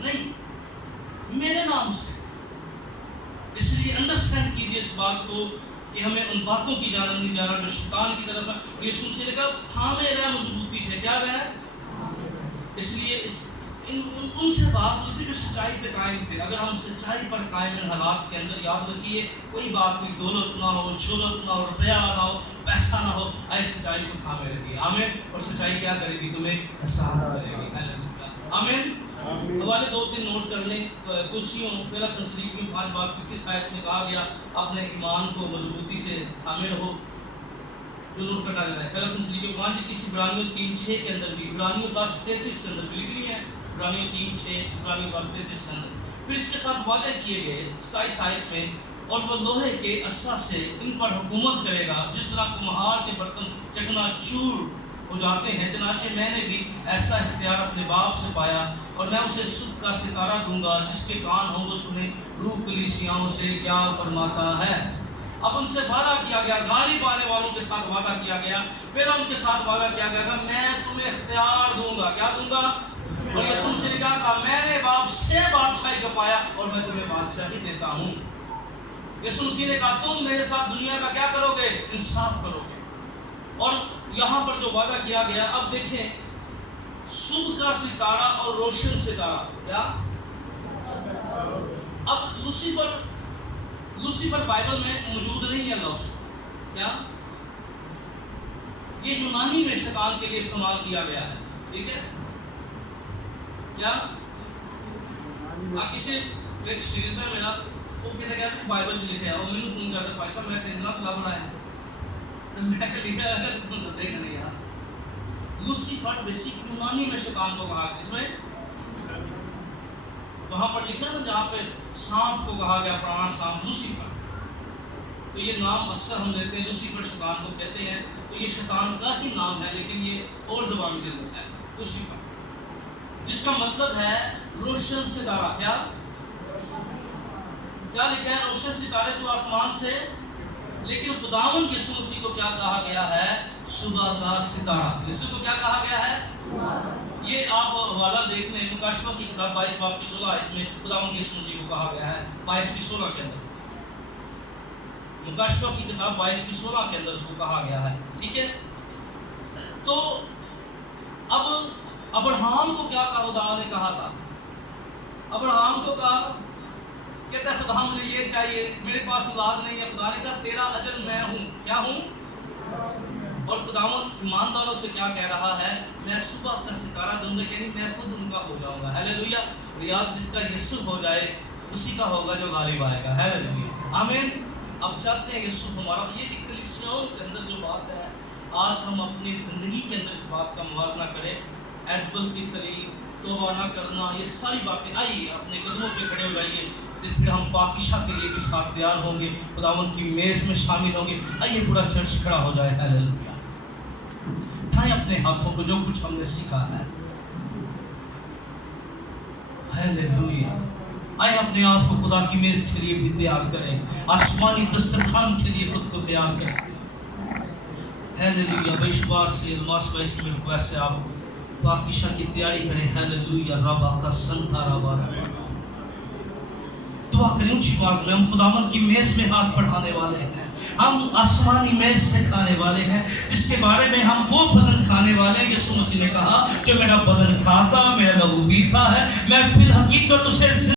نہیں, میرے نام سے. اس لیے انڈرسٹینڈ کیجیے اس بات کو کہ ہمیں ان باتوں کی جانب نہیں جانا جو شیطان کی طرف ہے. یسوع سے نے کہا تھامے رہے مضبوطی سے. کیا رہے؟ اس لیے ان سے بات ہوتی جو سچائی پہ قائم تھے. اگر ہم سچائی پر قائم ان حالات کے اندر, یاد رکھیے کوئی بات نہیں, دولت نہ ہو, شہرت نہ ہو, روپیہ نہ ہو, پیسہ نہ ہو, اے سچائی کو تھامے رکھیے. آمین. اور سچائی کیا کرے گی؟ تمہیں سہارا کرے گی. آمین. حوالے 2-3 نوٹ کر لیں. کرسیوں پہلا تسلیق کی 5 بات کی کس آیت میں کہا گیا اپنے ایمان کو مضبوطی سے تھامے رہو, جو نوٹ کرنا ہے. پہلا تسلیق کی 5 کسی عبرانیوں 3:6 کے اندر بھی, عبرانیوں 10:33 کے اندر بھی لکھ لی ہے, عبرانیوں 3:6, عبرانیوں 10:33 کے اندر. پھر اس کے ساتھ وعدے کیے گئے 27 آیت میں, اور وہ لوہے کے عصا سے ان پر حکومت کرے گا جس طرح کمہار کے برتن چکنا چور ہو جاتے ہیں. چنانچہ میں نے بھی ایسا اختیار اپنے باپ سے پایا, اور میں اسے صبح کا ستارہ دوں گا, جس کے کان ہوں وہ سنیں روح کلیسیاؤں سے کیا فرماتا ہے. اب ان سے وعدہ کیا گیا, غالب آنے والوں کے ساتھ وعدہ کیا گیا. پھر ان کے ساتھ وعدہ کیا گیا کہ میں تمہیں اختیار دوں گا. کیا دوں گا؟ اور یسوع سے نے کہا میں نے باپ سے بادشاہی کو پایا اور میں تمہیں بادشاہی دیتا ہوں. یسوع نے کہا تم میرے ساتھ دنیا کا کیا کرو گے؟ انصاف کرو گے. اور یہاں پر جو وعدہ کیا گیا, اب دیکھیں صبح کا ستارہ اور روشن ستارہ, کیا اب لوسیفر بائبل میں موجود نہیں ہے لفظ. کیا یہ یونانی میں شیطان کے لیے استعمال کیا گیا ہے. ٹھیک ہے, کیا کسی ایک شریف میں میرا وہ کہتے ہیں بائبل لکھا ہے, اور میں نے فون کرتا بھائی صاحب میں اتنا کتاب پڑھا ہے, میں لکھا ہے دیکھ نہیں یار. لوسیفر بیسک یونانی میں شیطان کو کہا, جس میں وہاں پر لکھا نا جہاں پہ سانپ کو کہا گیا, پرانا سانپ لوسیفر. تو یہ نام اکثر ہم لیتے ہیں لوسیفر شیطان کو کہتے ہیں، تو یہ شیطان کا ہی نام ہے لیکن یہ اور زبان کے اندر ہے لوسیفر، جس کا مطلب ہے روشن ستارہ۔ کیا لکھا ہے؟ روشن ستارے تو آسمان سے، لیکن خداوند یسوع مسیح کو کیا کہا گیا ہے؟ صبح کا ستارہ۔ یسوع کو کیا کہا گیا ہے؟ یہ آپ حوالہ دیکھ لیں، مکاشفہ کی کتاب 22 باب کی 16 آیت میں خداوند یسوع مسیح کو کہا گیا ہے 22 کی 16 کے اندر، مکاشفہ کی کتاب 22 کی 16 کے اندر اس کو کہا گیا ہے، ٹھیک ہے؟ تو اب ابراہم کو کیا کہا؟ خدا نے کہا تھا ابراہم کو کہا، کہتا ہے خدا مجھے یہ چاہیے، میرے پاس اولاد نہیں ہے، خدا نے کہا تیرا اجر میں ہوں، کیا ہوں؟ اور خداوند ایمانداروں سے کیا کہہ رہا ہے؟ میں صبح کا ستارہ دوں گا، یعنی میں خود ان کا ہو جاؤں گا۔ ہیلیلویا! یاد جس کا یسوع ہو جائے اسی کا ہوگا جو غالب آئے گا۔ ہیلیلویا! آمین۔ اب چاہتے ہیں یسوع ہمارا، یہ ایک کلیسیوں کے اندر جو بات ہے، آج ہم اپنی زندگی کے اندر اس بات کا موازنہ کریں، ایزبل کی تعلیم، توبہ نہ کرنا، یہ ساری باتیں، آئیے اپنے قدموں پہ کھڑے ہو جائیے، پھر ہم پاکشہ کے لیے بھی ساتھ تیار ہوں گے، خداوند کی میز میں شامل ہوں گے۔ آئیے پورا چرچ کھڑا ہو جائے۔ ہیلیلویا! اٹھائیں اپنے ہاتھوں کو جو کچھ ہم نے سیکھا ہے۔ ہیلیلویا! آئیں اپنے آپ کو خدا کی میز کے لیے بھی تیار کریں، آسمانی دسترخوان کے لیے خود کو تیار کریں۔ ہیلیلویا! بشواس سے الماس کا اسم ریکویسٹ سے آپ پاکشہ کی تیاری کریں۔ ہیلیلویا! ربا کا سنتا ربا، دعا کریں اونچی آواز میں۔ ہم خداوند کی میز میں ہاتھ بڑھانے والے ہیں، ہم آسمانی میز سے کھانے والے ہیں، جس کے بارے میں ہم وہ بدن کھانے والے ہیں۔ یسوع مسیح نے کہا جو میرا بدن کھاتا میرا لہو پیتا ہے، میں فی الحقیقت اسے